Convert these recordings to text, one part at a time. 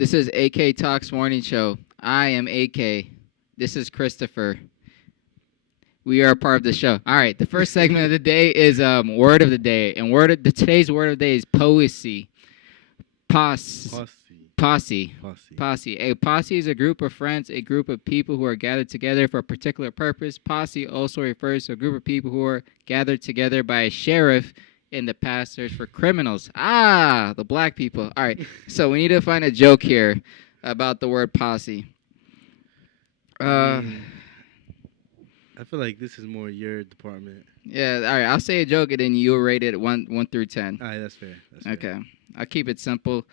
This is AK Talks Morning Show. I am AK. This is Christopher. We are a part of the show. All right. The first segment of the day is word of the day, and today's word of the day is poesy. Pos Posse. posse Posse. posse. A posse is a group of friends, a group of people who are gathered together for a particular purpose. Posse also refers to a group of people who are gathered together by a sheriff in the past search for criminals. Ah, the black people. All right. So we need to find a joke here about the word posse. I mean, I feel like this is more your department. Yeah, all right. I'll say a joke and then you'll rate it one through 10. All right, that's fair. Okay. I'll keep it simple.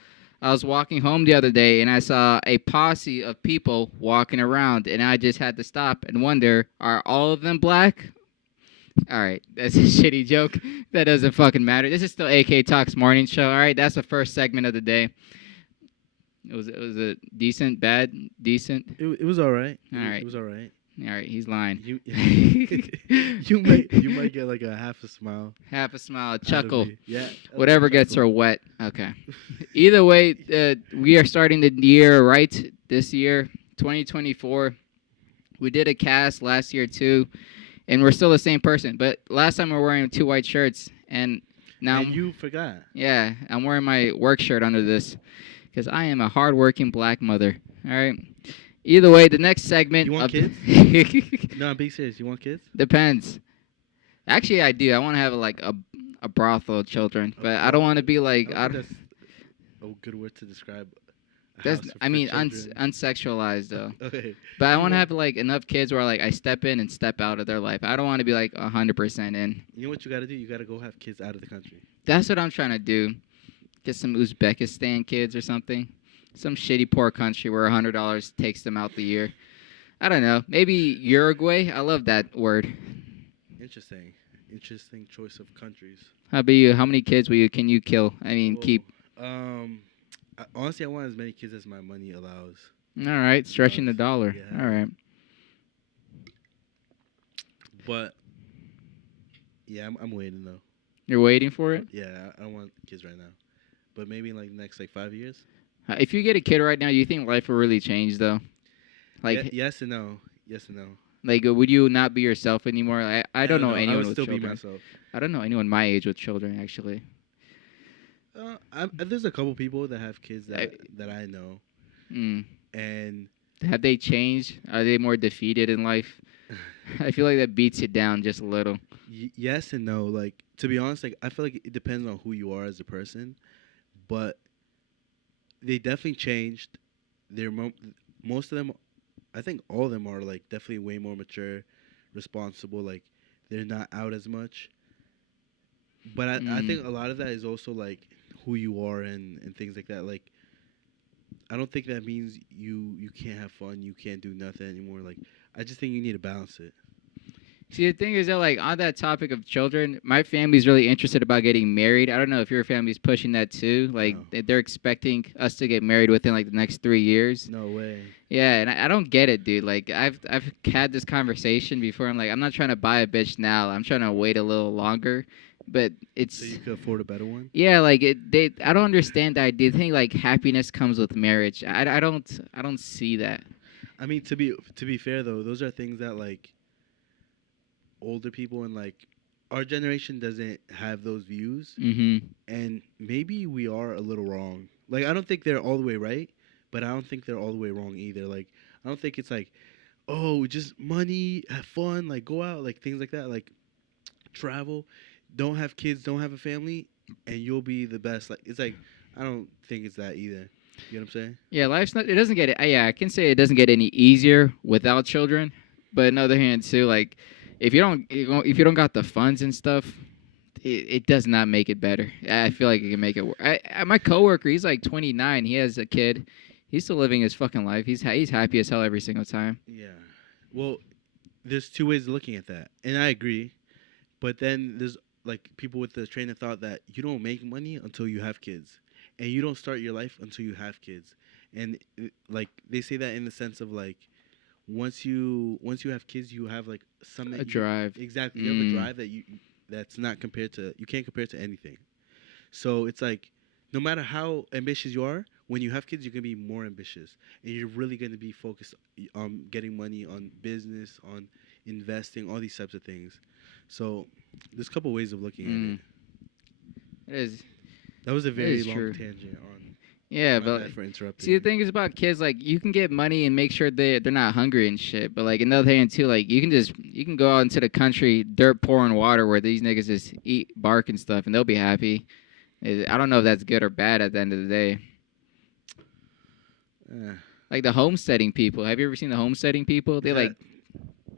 I was walking home the other day and I saw a posse of people walking around and I just had to stop and wonder, are all of them black? All right, that's a shitty joke. That doesn't fucking matter. This is still AK Talks Morning Show. All right, that's the first segment of the day. It was a decent, bad, decent. It was all right. All right. It was all right. All right, he's lying. You might get like a half a smile. Half a smile, a out of chuckle. me. Yeah. Whatever gets her wet. Okay. Either way, we are starting the year right this year, 2024. We did a cast last year too, and we're still the same person. But last time we were wearing 2 white shirts, and now And you forgot. yeah, I'm wearing my work shirt under this because I am a hardworking black mother. All right. Either way, the next segment. You want kids? No, I'm being serious. You want kids? Depends. Actually, I do. I want to have like a brothel of children, but I don't want to be like. I don't think that's a good word to describe. That's I mean unsexualized though. Okay. But I want to have like enough kids where like I step in and step out of their life. I don't want to be like 100% in. You know what you got to do? You got to go have kids out of the country. That's what I'm trying to do. Get some Uzbekistan kids or something. Some shitty poor country where $100 takes them out the year. I don't know. Maybe Uruguay. I love that word. Interesting choice of countries. How about you? How many kids can you kill? I mean, keep. Honestly, I want as many kids as my money allows. All right, stretching the dollar. Yeah. All right. But yeah, I'm waiting though. You're waiting for it? Yeah, I don't want kids right now. But maybe in like the next 5 years. If you get a kid right now, you think life will really change though? Like yes and no. Yes and no. Like, would you not be yourself anymore? I don't know anyone I would with still children. be myself. I don't know anyone my age with children, actually. There's a couple people that have kids that I know. Mm. And have they changed? Are they more defeated in life? I feel like that beats you down just a little. Yes and no. Like, to be honest, like I feel like it depends on who you are as a person, but they definitely changed. They're most of them, I think all of them are like definitely way more mature, responsible. Like they're not out as much. But I think a lot of that is also like who you are and things like that. Like I don't think that means you can't have fun, you can't do nothing anymore. Like I just think you need to balance it. See, the thing is that, like, on that topic of children, my family's really interested about getting married. I don't know if your family's pushing that too. Like, they're expecting us to get married within like the next 3 years. No way. Yeah, and I don't get it, dude. Like, I've had this conversation before. I'm like, I'm not trying to buy a bitch now. I'm trying to wait a little longer. But it's so you could afford a better one. Yeah, like I don't understand the idea. They think like happiness comes with marriage. I don't see that. I mean, to be fair though, those are things that like older people and like our generation doesn't have those views. Mm-hmm. And maybe we are a little wrong. Like I don't think they're all the way right, but I don't think they're all the way wrong either. Like I don't think it's like, oh, just money, have fun, like go out, like things like that, like travel. Don't have kids, don't have a family, and you'll be the best. Like it's like I don't think it's that either. You know what I'm saying? Yeah, life's not. It doesn't get it. Yeah, I can say it doesn't get any easier without children. But on the other hand, too, like if you don't got the funds and stuff, it does not make it better. I feel like it can make it worse. My coworker, he's like 29. He has a kid. He's still living his fucking life. He's happy as hell every single time. Yeah. Well, there's two ways of looking at that, and I agree. But then there's like people with the train of thought that you don't make money until you have kids, and you don't start your life until you have kids, and like they say that in the sense of like once you have kids, you have like something A drive. Exactly, you have a drive that that's not compared to you can't compare it to anything. So it's like no matter how ambitious you are, when you have kids, you're gonna be more ambitious, and you're really gonna be focused on getting money, on business, on investing, all these types of things. So there's a couple ways of looking at Mm. it. It is. That was a It very is long true. tangent on. Yeah, My but bad for interrupting see, the you. thing is about kids, like you can get money and make sure they're not hungry and shit. But like another hand too, like you can go out into the country, dirt pouring water, where these niggas just eat bark and stuff, and they'll be happy. I don't know if that's good or bad at the end of the day. Uh, Like the homesteading people. Have you ever seen the homesteading people? is They that like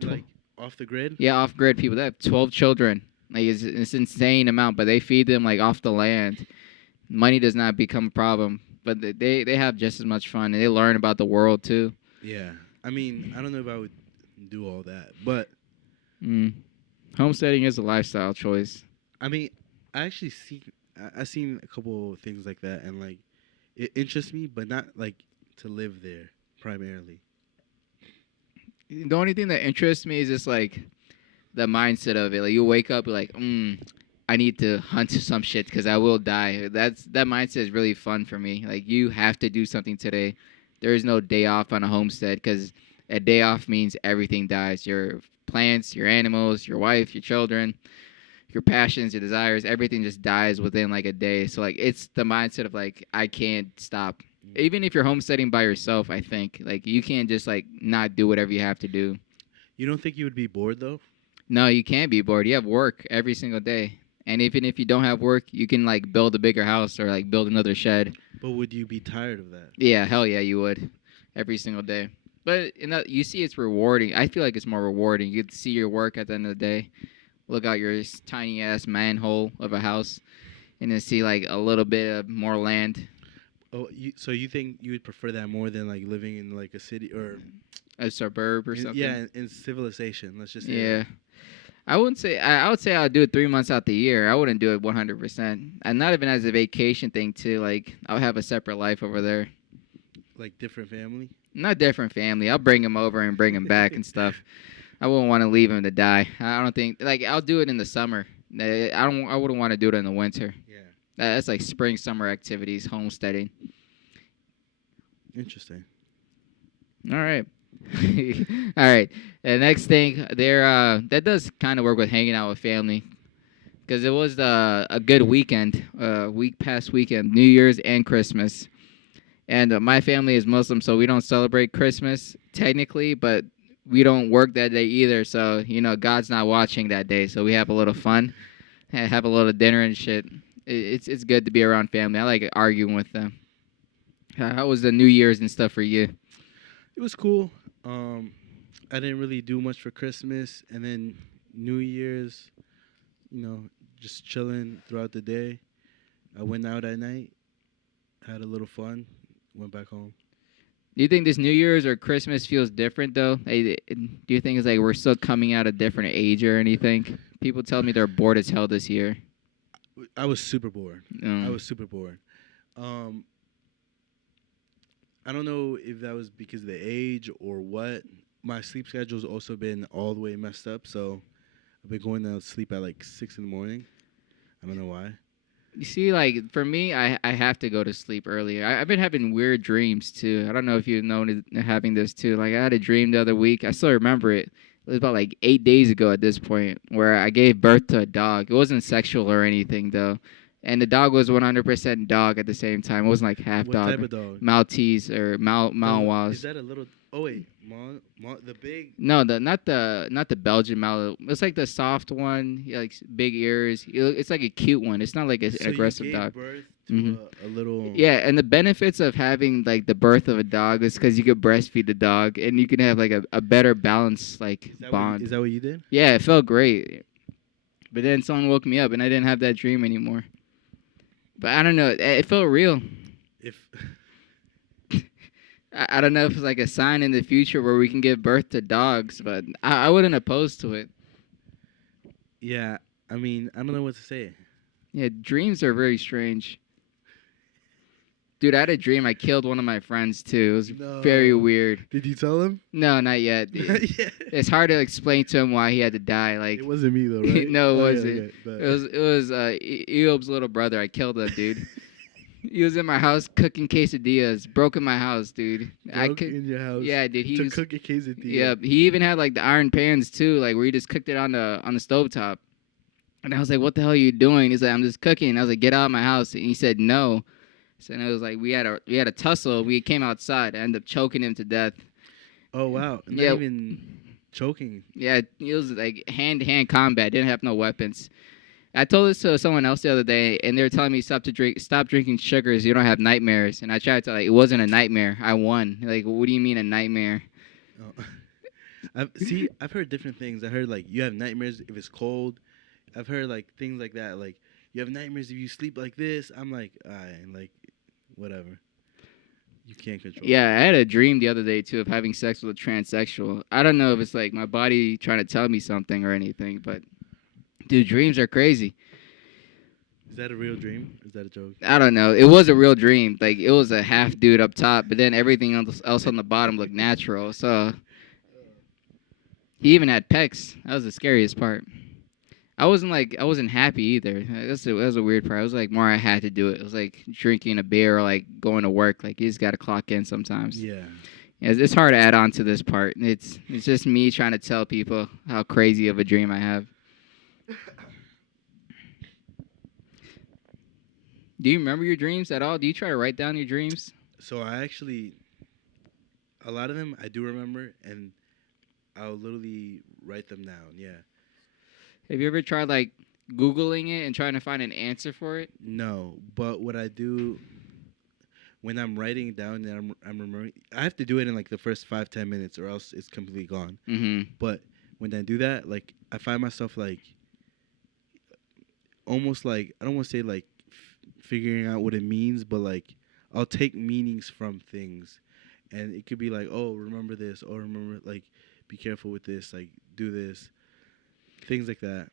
like off the grid? yeah, off grid people. They have 12 children. Like it's insane amount, but they feed them like off the land. Money does not become a problem, but they have just as much fun and they learn about the world too. Yeah. I mean, I don't know if I would do all that, but Mm. Homesteading is a lifestyle choice. I mean, I actually see. I seen a couple things like that, and like it interests me, but not like to live there primarily. The only thing that interests me is just like the mindset of it. Like you wake up, you're like, I need to hunt some shit because I will die. That mindset is really fun for me. Like you have to do something today. There is no day off on a homestead because a day off means everything dies. Your plants, your animals, your wife, your children, your passions, your desires, everything just dies within like a day. So like it's the mindset of like I can't stop. Even if you're homesteading by yourself, I think like you can't just like not do whatever you have to do. You don't think you would be bored though? No, you can't be bored. You have work every single day. And even if you don't have work, you can like build a bigger house or like build another shed. But would you be tired of that? Yeah, hell yeah, you would. Every single day. But you see it's rewarding. I feel like it's more rewarding. You get to see your work at the end of the day. Look out your tiny ass manhole of a house and then see like a little bit of more land. Oh, so you think you would prefer that more than like living in like a city or A suburb or something. yeah, in civilization. Let's just say Yeah. that. I wouldn't say. I would say I would do it 3 months out the year. I wouldn't do it 100%. And not even as a vacation thing too. Like I would have a separate life over there. Like different family. Not different family. I'll bring him over and bring him back and stuff. I wouldn't want to leave him to die. I don't think. Like I'll do it in the summer. I wouldn't want to do it in the winter. Yeah. That's like spring summer activities, homesteading. Interesting. All right. All right. The next thing there that does kind of work with hanging out with family because it was a good weekend, past weekend, New Year's and Christmas. And my family is Muslim, so we don't celebrate Christmas technically, but we don't work that day either. So God's not watching that day, so we have a little fun, have a little dinner and shit. It's good to be around family. I like arguing with them. How was the New Year's and stuff for you? It was cool. I didn't really do much for Christmas, and then New Year's, just chilling throughout the day. I went out at night, had a little fun, went back home. Do you think this New Year's or Christmas feels different though? Do you think it's like we're still coming out a different age or anything? People tell me they're bored as hell this year. I was super bored. I was super bored. I don't know if that was because of the age or what. My sleep schedule's also been all the way messed up, so I've been going to sleep at like 6 in the morning. I don't know why. You see, like for me, I have to go to sleep earlier. I've been having weird dreams too. I don't know if you've known having this too. Like I had a dream the other week. I still remember it. It was about like 8 days ago at this point, where I gave birth to a dog. It wasn't sexual or anything though, and the dog was 100% dog at the same time. It wasn't like half What dog. type of dog? Maltese or Malinois. Is that a little? Oh wait, the big. No, not the Belgian Mal. It's like the soft one, like big ears. It's like a cute one. It's not like an aggressive you dog. gave birth to a little. Yeah, and the benefits of having like the birth of a dog is because you could breastfeed the dog and you can have like a better balance like bond. Is that what you did? Yeah, it felt great. But then someone woke me up and I didn't have that dream anymore. But I don't know. It felt real. If I don't know if it's like a sign in the future where we can give birth to dogs, but I wouldn't oppose to it. yeah, I mean, I don't know what to say. Yeah, dreams are very strange. Dude, I had a dream I killed one of my friends too. It was very weird. Did you tell him? No, not yet. Yeah. It's hard to explain to him why he had to die. Like It wasn't me though, right? No, it Oh, yeah, wasn't. okay, but- it was Eob's little brother. I killed him, dude. He was in my house cooking quesadillas. Broke in my house, dude. I Broke could. in your house Yeah, dude. He to was. cook a Yeah, quesadilla. he even had like the iron pans too, like where he just cooked it on the stovetop. And I was like, "What the hell are you doing?" He's like, "I'm just cooking." I was like, "Get out of my house." And he said, "No." So and it was like we had a tussle. We came outside. I ended up choking him to death. Oh wow, not Yeah, even choking. yeah. It was like hand to hand combat. Didn't have no weapons. I told this to someone else the other day, and they were telling me stop drinking sugars. You don't have nightmares. And I tried to like, it wasn't a nightmare. I won. Like, what do you mean a nightmare? Oh. I've heard different things. I heard like you have nightmares if it's cold. I've heard like things like that. Like you have nightmares if you sleep like this. I'm like, alright, like whatever. You can't control Yeah, that. I had a dream the other day too of having sex with a transsexual. I don't know if it's like my body trying to tell me something or anything, but dude, dreams are crazy. Is that a real dream? Is that a joke? I don't know. It was a real dream. Like it was a half dude up top, but then everything else on the bottom looked natural. So he even had pecs. That was the scariest part. I wasn't happy either. That was a weird part. It was like more I had to do it. It was like drinking a beer or like going to work. Like you just got to clock in sometimes. Yeah. Yeah, it's hard to add on to this part. It's just me trying to tell people how crazy of a dream I have. Do you remember your dreams at all? Do you try to write down your dreams? So I actually, a lot of them I do remember, and I'll literally write them down. Yeah. Have you ever tried like Googling it and trying to find an answer for it? No, but what I do when I'm writing it down and I'm remembering, I have to do it in like the first 5-10 minutes, or else it's completely gone. Mm-hmm. But when I do that, like I find myself like almost like I don't want to say like figuring out what it means, but like I'll take meanings from things, and it could be like, oh, remember this, or remember like be careful with this, like do this, things like that.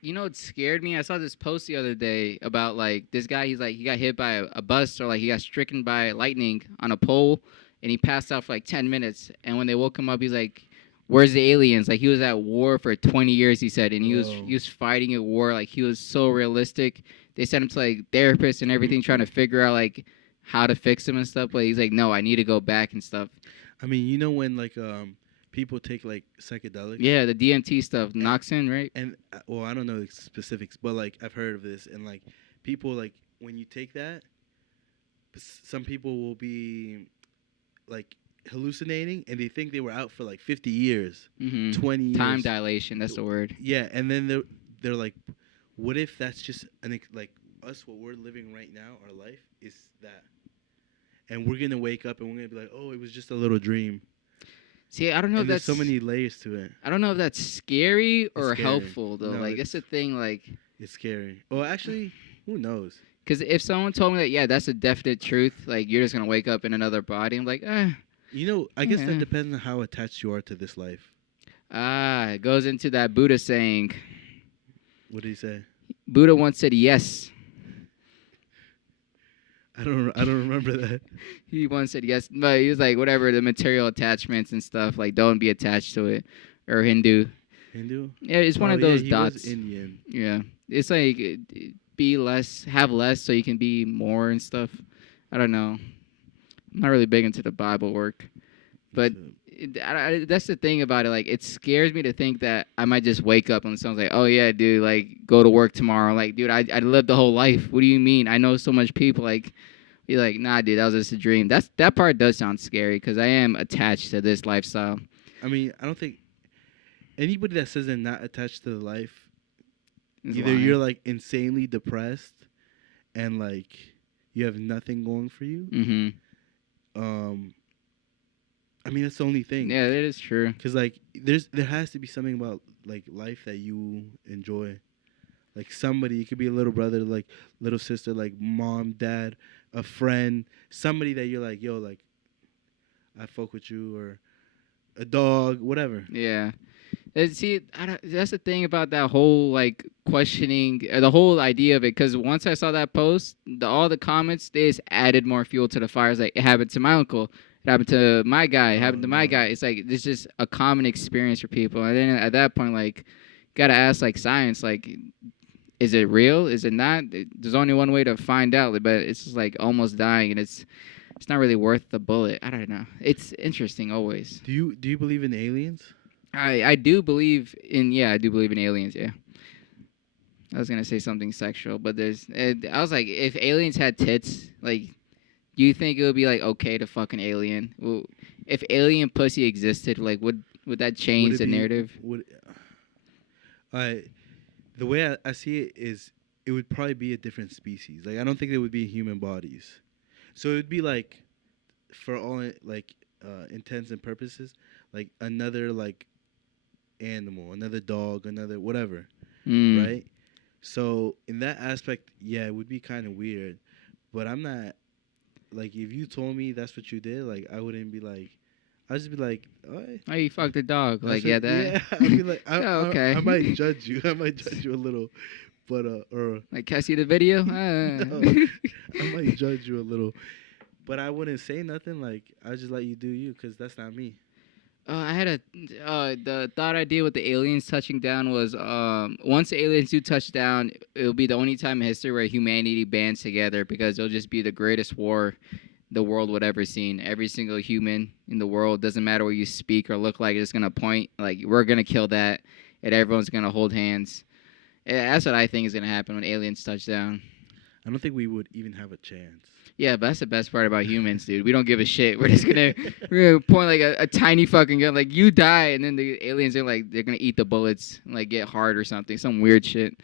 You know what scared me? I saw this post the other day about like this guy. He's like he got hit by a bus or like he got stricken by lightning on a pole, and he passed out for like 10 minutes. And when they woke him up, he's like, "Where's the aliens?" Like he was at war for 20 years. He said, and Whoa. he was fighting at war. Like he was so realistic. They sent him to like therapists and everything, trying to figure out like how to fix him and stuff. But he's like, "No, I need to go back and stuff." I mean, you know when like people take like psychedelics. Yeah, the DMT stuff and knocks in, right? and well, I don't know the specifics, but like I've heard of this, and like people like when you take that, some people will be like hallucinating, and they think they were out for like 50 years, Mm-hmm. 20 Time years. dilation. That's the word. Yeah, and then they're like, what if that's just like us? What we're living right now, our life is that, and we're gonna wake up and we're gonna be like, oh, it was just a little dream. See, I don't know if And there's that's so many layers to it. I don't know if that's scary or Scary. helpful though. No, Like that's the thing. Like, It's scary. Well, actually, who knows? because if someone told me that, yeah, that's a definite truth. Like you're just gonna wake up in another body. I'm like, You know, I guess Yeah. that depends on how attached you are to this life. it goes into that Buddha saying. What did he say? Buddha once said yes. I don't remember that. He once said yes, but he was like, whatever the material attachments and stuff, like don't be attached to it. Or Hindu. Hindu? Yeah, it's one of yeah, those he dots. was Indian. Yeah, it's like be less, have less, so you can be more and stuff. I don't know. I'm not really big into the Bible work, but that's the thing about it. Like, it scares me to think that I might just wake up and someone's like, "Oh yeah, dude, like go to work tomorrow." Like, dude, I lived the whole life. What do you mean? I know so much people. Like, you're like, nah, dude, that was just a dream. That part does sound scary because I am attached to this lifestyle. I mean, I don't think anybody that says they're not attached to the life, It's either lying. you're like insanely depressed and like you have nothing going for you. Mm-hmm. I mean, that's the only thing. Yeah, that is true. Cause like there has to be something about like life that you enjoy. Like somebody, it could be a little brother, like little sister, like mom, dad, a friend, somebody that you're like, yo, like I fuck with you, or a dog, whatever. Yeah. See, that's the thing about that whole like questioning, the whole idea of it. Because once I saw that post, all the comments they just added more fuel to the fire. It's like it happened to my uncle, it happened to my guy, it happened to my guy. It's like it's just a common experience for people. And then at that point, like, gotta ask like science, like, is it real? Is it not? There's only one way to find out, but it's just like almost dying, and it's not really worth the bullet. I don't know. It's interesting always. Do you believe in aliens? I do believe in I do believe in aliens. Yeah, I was gonna say something sexual, but I was like, if aliens had tits, like, do you think it would be like okay to fuck an alien? Well, if alien pussy existed, like, would that Would change it the be narrative? would I the way I see it is it would probably be a different species. Like I don't think they would be human bodies. So it would be like for all like intents and purposes, like another like animal, another dog, another whatever, Mm. right? So in that aspect, yeah, it would be kind of weird. But I'm not like if you told me that's what you did, like I wouldn't be like. I'd just be like, "Alright, Oh, you fucked a dog. that's Like, what." yeah, that. Yeah, I'd be like, Oh, I okay. might judge you. I might judge you a little, but or Like, can I see the video? no, I might judge you a little, but I wouldn't say nothing. Like I just let you do you, cause that's not me. I had the thought idea with the aliens touching down was once the aliens do touch down, it'll be the only time in history where humanity bands together because it'll just be the greatest war the world would ever seen. Every single human in the world, doesn't matter what you speak or look like, is gonna point like we're gonna kill that, and everyone's gonna hold hands. That's what I think is gonna happen when aliens touch down. I don't think we would even have a chance. Yeah, but that's the best part about humans, dude. We don't give a shit. We're gonna point like a tiny fucking gun, like you die, and then the aliens are like they're gonna eat the bullets, and, like get hard or something, some weird shit,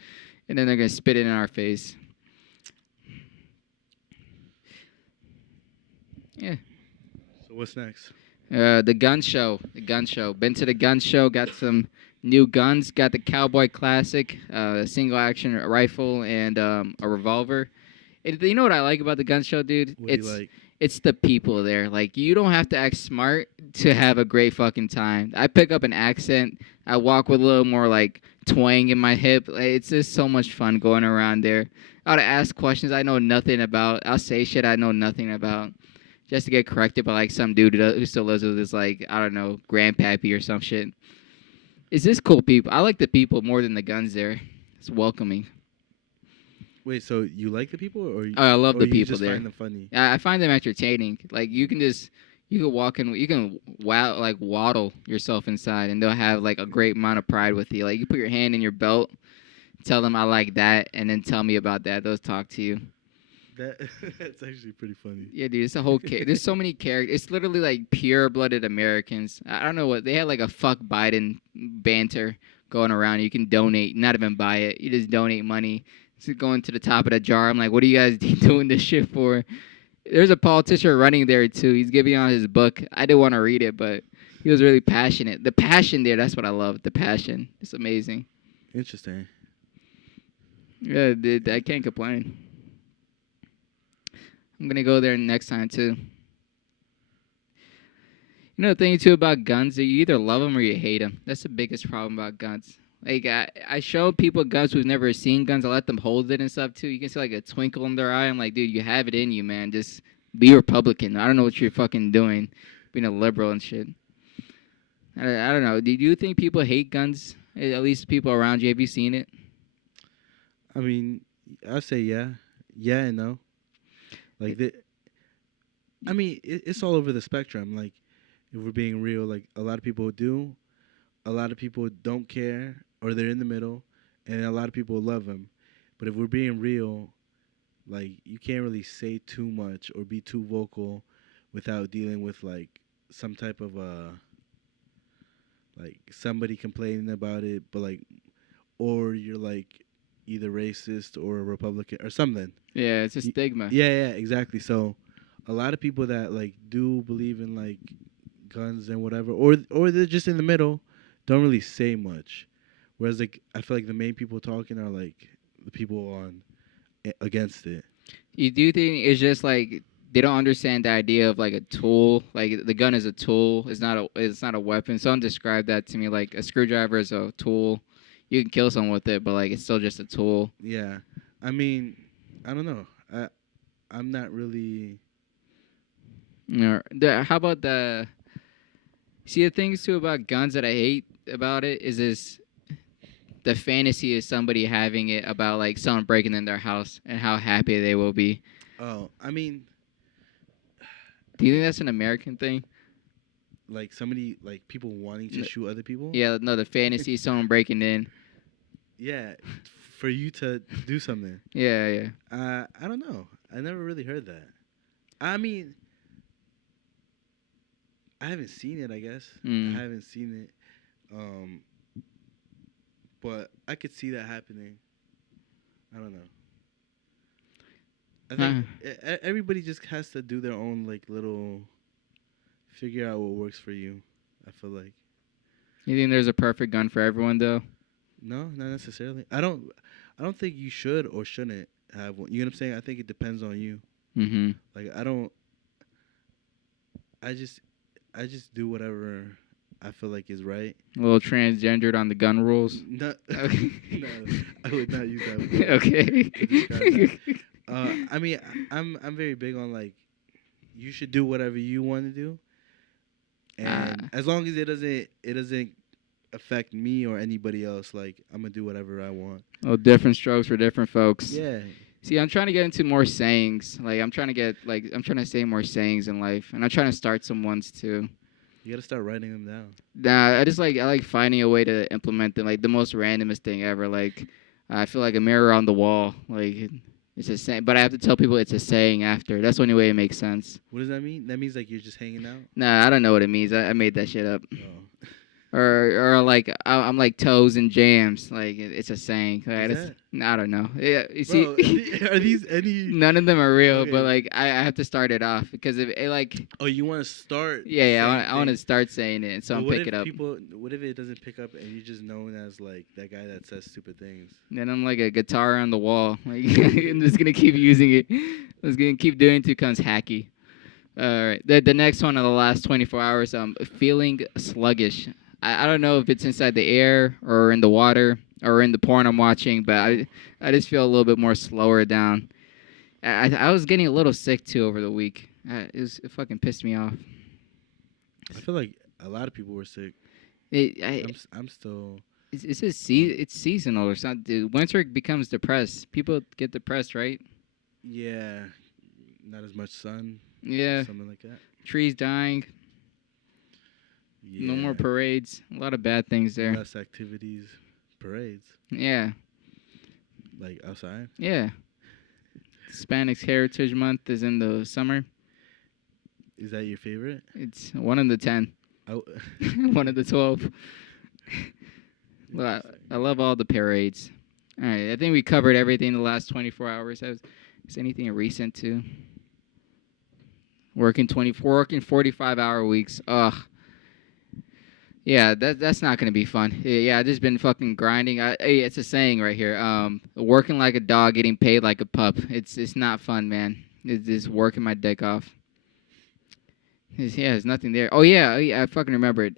and then they're gonna spit it in our face. Yeah. So what's next? The gun show. The gun show. Been to the gun show. Got some new guns. Got the Cowboy Classic, a single action rifle, and a revolver. You know what I like about the gun show, dude? What do you like? It's the people there. Like, you don't have to act smart to have a great fucking time. I pick up an accent. I walk with a little more like twang in my hip. Like, it's just so much fun going around there. I'll ask questions I know nothing about. I'll say shit I know nothing about, just to get corrected by like some dude who still lives with his like I don't know grandpappy or some shit. Is this cool people? I like the people more than the guns there. It's welcoming. Wait, so you like the people, Oh, I love or the you people just there. find them funny? I find them entertaining. Like you can walk in, you can like waddle yourself inside, and they'll have like a great amount of pride with you. Like you put your hand in your belt, tell them I like that, and then tell me about that. They'll talk to you. That that's actually pretty funny. Yeah, dude, it's a whole. There's so many characters. It's literally like pure-blooded Americans. I don't know what they had like a fuck Biden banter going around. You can donate, not even buy it. You just donate money. It's going to the top of the jar. I'm like, what are you guys doing this shit for? There's a politician running there too. He's giving out his book. I didn't want to read it, but he was really passionate. The passion there, that's what I love. The passion. It's amazing. Interesting. Yeah, dude, I can't complain. I'm gonna go there next time too. You know the thing too about guns, you either love them or you hate them. That's the biggest problem about guns. Like I show people guns who've never seen guns. I let them hold it and stuff too. You can see like a twinkle in their eye. I'm like, dude, you have it in you, man. Just be Republican. I don't know what you're fucking doing, being a liberal and shit. I don't know. Do you think people hate guns? At least people around you. Have you seen it? I mean, I say yeah, yeah and no. Like the, I mean, it's all over the spectrum. Like, if we're being real, like a lot of people do, a lot of people don't care, or they're in the middle, and a lot of people love them. But if we're being real, like you can't really say too much or be too vocal without dealing with like some type of like somebody complaining about it, but like, or you're like either racist or a Republican or something. Yeah, it's a Y- stigma. Yeah, yeah, exactly. So, a lot of people that like do believe in like guns and whatever, or they're just in the middle, don't really say much. Whereas like I feel like the main people talking are like the people on against it. You do think it's just like they don't understand the idea of like a tool. Like the gun is a tool. It's not a weapon. Someone described that to me like a screwdriver is a tool. You can kill someone with it, but like it's still just a tool. Yeah, I mean, I don't know. I'm not really. How about the see the things too about guns that I hate about it is this the fantasy is somebody having it about like someone breaking in their house and how happy they will be. Oh, I mean, Do you think that's an American thing? like somebody, like people wanting to N- shoot other people. Yeah, no, the fantasy, someone breaking in. Yeah, for you to do something. Yeah, yeah. I don't know. I never really heard that. I mean, I haven't seen it. I guess I Mm. haven't seen it. Um, but I could see that happening. I don't know. I think Huh. everybody just has to do their own like little figure out what works for you. I feel like You think there's a perfect gun for everyone though? no, not necessarily. I don't think you should or shouldn't have one. You know what I'm saying? I think it depends on you. Mm-hmm. Like I don't. I just I just do whatever I feel like is right. A little transgendered on the gun rules. Not, Okay. no, I would not use that word Okay. to describe that. I mean, I'm very big on like you should do whatever you want to do, and as long as it doesn't affect me or anybody else, like I'm gonna do whatever I want. Well, different strokes for different folks. Yeah, See, I'm trying to get into more sayings. Like, I'm trying to say more sayings in life, and I'm trying to start some ones too. you gotta start writing them down. Nah, I like finding a way to implement them. Like the most randomest thing ever. Like, I feel like a mirror on the wall. Like, it's a saying, but I have to tell people it's a saying after. That's the only way it makes sense. What does that mean? That means like you're just hanging out. Nah, I don't know what it means. I made that shit up. Oh, Or like I'm like toes and jams. Like it's a saying. Like, Is that? I don't know. Yeah, you see, bro, are these any? none of them are real. Okay. But like I have to start it off because if it like Oh, you want to start? yeah, saying I want to things? start saying it, so But I'm what pick it if up. what if it doesn't pick up and you're just known as like that guy that says stupid things? Then I'm like a guitar on the wall. Like I'm just gonna keep using it. I'm just gonna keep doing it until it becomes hacky. All right. The next one of the last 24 hours. Feeling sluggish. I don't know if it's inside the air or in the water or in the porn I'm watching, but I just feel a little bit more slower down. I was getting a little sick too over the week. It fucking pissed me off. I feel like a lot of people were sick. I'm still. It's just it's seasonal or something. Dude. Winter becomes depressed. People get depressed, right? Yeah, not as much sun. Yeah. Something like that. Trees dying. Yeah. No more parades. A lot of bad things there. Less activities, parades, Yeah. like outside. Yeah. Hispanic Heritage Month is in the summer. Is that your favorite? It's one of the 10. Oh, One of the 12. Well, I love all the parades. All right, I think we covered everything the last 24 hours. Is anything recent too? Working 45-hour weeks. Ugh. Yeah, that's not gonna be fun. Yeah, I just been fucking grinding. Hey, it's a saying right here. Working like a dog, getting paid like a pup. It's not fun, man. It's just working my dick off. There's nothing there. Oh yeah, I fucking remember it.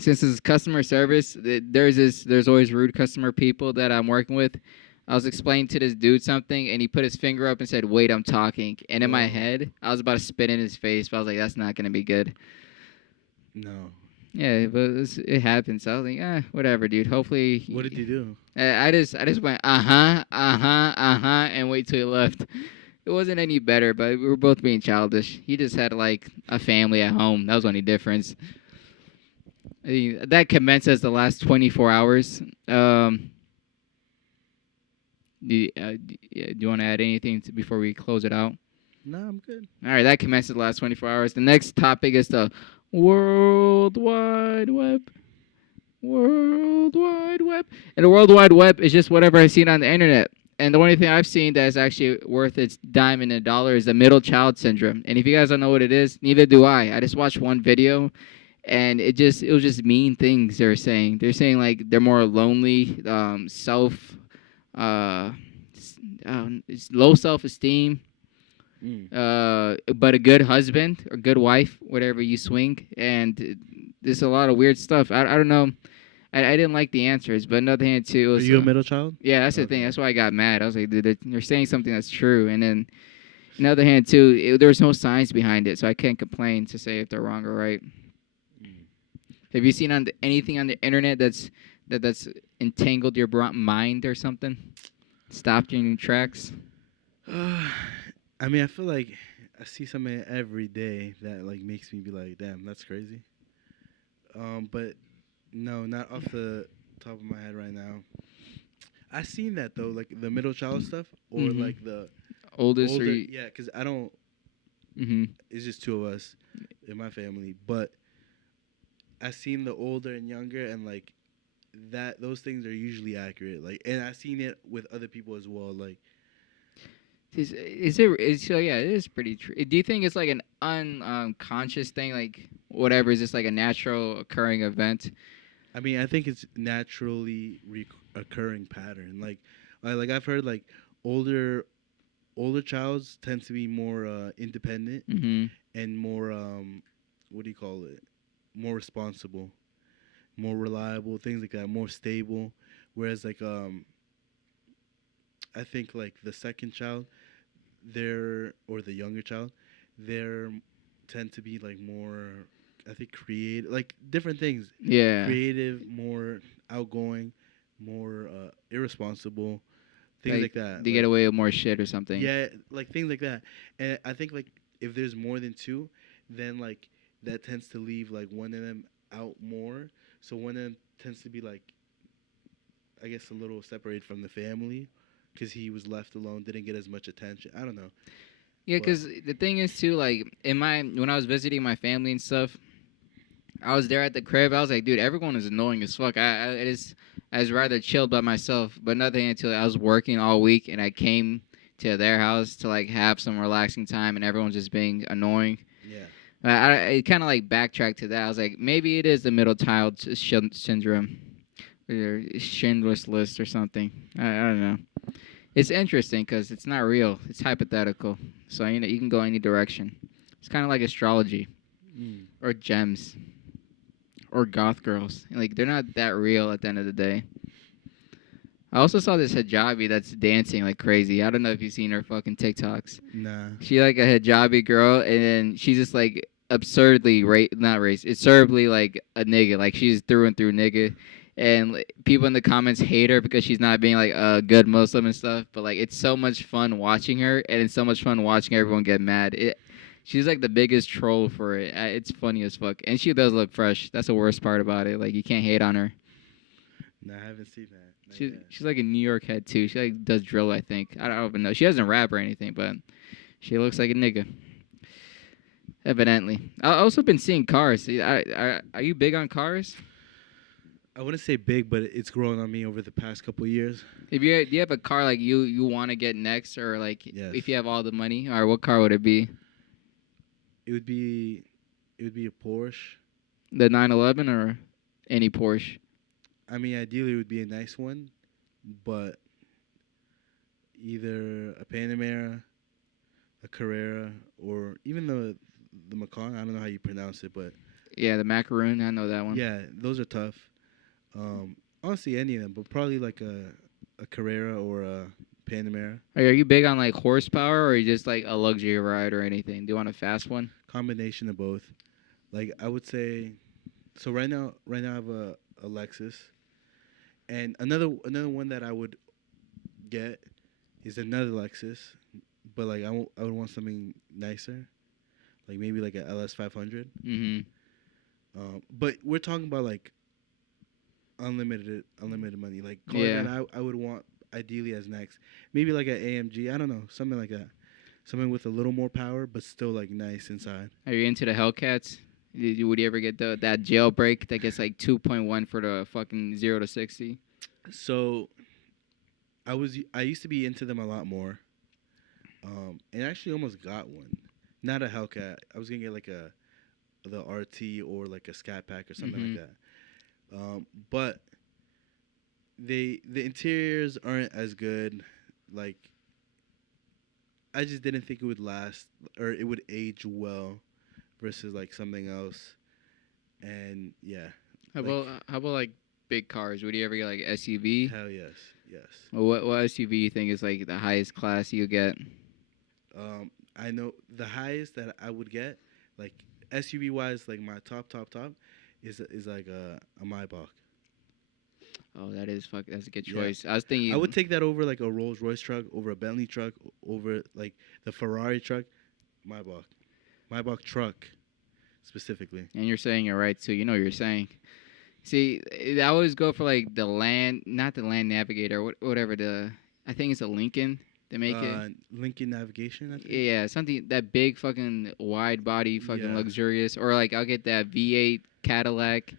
Since it's customer service, there's always rude customer people that I'm working with. I was explaining to this dude something, and he put his finger up and said, "Wait, I'm talking." And in my head, I was about to spit in his face, but I was like, "That's not gonna be good." no. Yeah, but it happens. I was like, whatever, dude. Hopefully. What did you do? I just went, and wait till he left. It wasn't any better, but we were both being childish. He just had like a family at home. That was the only difference. That commences the last 24 hours. Do you want to add anything before we close it out? No, I'm good. All right, that commences the last 24 hours. The next topic is the World Wide Web. World Wide Web. And the World Wide Web is just whatever I've seen on the internet. And the only thing I've seen that is actually worth its dime and a dollar is the middle child syndrome. And if you guys don't know what it is, neither do I. I just watched one video, and it was just mean things they were saying. They're saying like they're more lonely, low self-esteem, but a good husband or good wife, whatever you swing. And there's a lot of weird stuff. I don't know. I didn't like the answers, but on the other hand too, it was, Are you a middle child? yeah, that's the thing. That's why I got mad. I was like, dude, they're saying something that's true, and then on the other hand too, there's no science behind it, so I can't complain to say if they're wrong or right. Have you seen anything on the internet that's entangled your mind or something? Stopped you in your tracks? I mean, I feel like I see something every day that like makes me be like, damn, that's crazy. But no, not off the top of my head right now. I seen that though, like the middle child stuff or Mm-hmm. like the Oldest or older. you? Yeah, because I don't. Mm-hmm. It's just two of us in my family, but I seen the older and younger, and like that. Those things are usually accurate. Like, and I seen it with other people as well. Like, Is it? So yeah, it is pretty true. Do you think it's like an unconscious thing, like whatever? Is this like a natural occurring event? I mean, I think it's naturally occurring pattern. Like I've heard like older older childs tend to be more independent Mm-hmm. and more what do you call it? More responsible, more reliable, things like that, more stable. Whereas like I think like the second child, they're or the younger child, they're tend to be like more I think creative, like different things. Yeah, Creative, more outgoing, more irresponsible, things like like that. they get Like away with more shit or something. yeah, like things like that. And I think like if there's more than two, then like that tends to leave like one of them out more. So one of them tends to be like I guess a little separated from the family because he was left alone, didn't get as much attention. I don't know, Yeah, but because the thing is too, like in my when I was visiting my family and stuff, I was there at the crib. I was like, dude, everyone is annoying as fuck. I was rather chilled by myself, but nothing until I was working all week and I came to their house to like have some relaxing time, and everyone's just being annoying. yeah, I kind of like backtracked to that. I was like, maybe it is the middle child syndrome or Schindler's List or something. I don't know. It's interesting because it's not real. It's hypothetical. So you can go any direction. It's kind of like astrology mm. or gems or goth girls. Like they're not that real at the end of the day. I also saw this hijabi that's dancing like crazy. I don't know if you've seen her fucking TikToks. Nah, She like a hijabi girl, and then she's just like absurdly not race, absurdly like a nigga. Like she's through and through nigga. And like, people in the comments hate her because she's not being like a good Muslim and stuff. But like it's so much fun watching her, and it's so much fun watching everyone get mad. She's like the biggest troll for it. It's funny as fuck, and she does look fresh. That's the worst part about it. Like you can't hate on her. nah, I haven't seen that. Not She's like a New York head too. She like does drill, I think. I don't even know. She doesn't rap or anything, but she looks like a nigga. Evidently. I also been seeing cars. Are you big on cars? I wouldn't say big, but it's grown on me over the past couple of years. Do you have a car like you want to get next, or like Yes, if you have all the money, or what car would it be? it would be it would be a Porsche. The 911 or any Porsche? I mean, ideally it would be a nice one, but either a Panamera, a Carrera, or even the Macan. I don't know how you pronounce it, but Yeah, the macaroon. I know that one. yeah, those are tough. Honestly, any of them, but probably like a Carrera or a Panamera. Are you big on like horsepower, or are you just like a luxury ride or anything? Do you want a fast one? Combination of both. Like I would say, so right now I have a Lexus, and another one that I would get is another Lexus, but like I would want something nicer, like maybe like a LS 500. Mm-hmm. But we're talking about like unlimited money. Like car Yeah. that I would want ideally as next, maybe like an AMG. I don't know, something like that, something with a little more power but still like nice inside. Are you into the Hellcats? Would you ever get that jailbreak that gets like 2.1 for the fucking 0 to 60? So I used to be into them a lot more, and actually almost got one. Not a Hellcat. I was gonna get like the RT or like a Scat Pack or something like Mm-hmm. that. But the interiors aren't as good. Like I just didn't think it would last or it would age well versus like something else. And yeah, like How about like big cars? Would you ever get like SUV? hell yes, yes. Or what SUV you think is like the highest class you get? I know the highest that I would get, like SUV wise, like my top is like a Maybach. Oh, that is fuck. That's a good Yeah, choice. I was I would thinking, take that over like a Rolls Royce truck, over a Bentley truck, over like the Ferrari truck. Maybach, Maybach truck specifically. and you're saying it right too. You know what you're saying. See, I always go for like the land, not the Land Navigator, whatever the. I think it's a Lincoln. They make it. Lincoln Navigation, I think. Yeah, something that big fucking wide body, fucking Yeah, luxurious, or like I'll get that V8 Cadillac.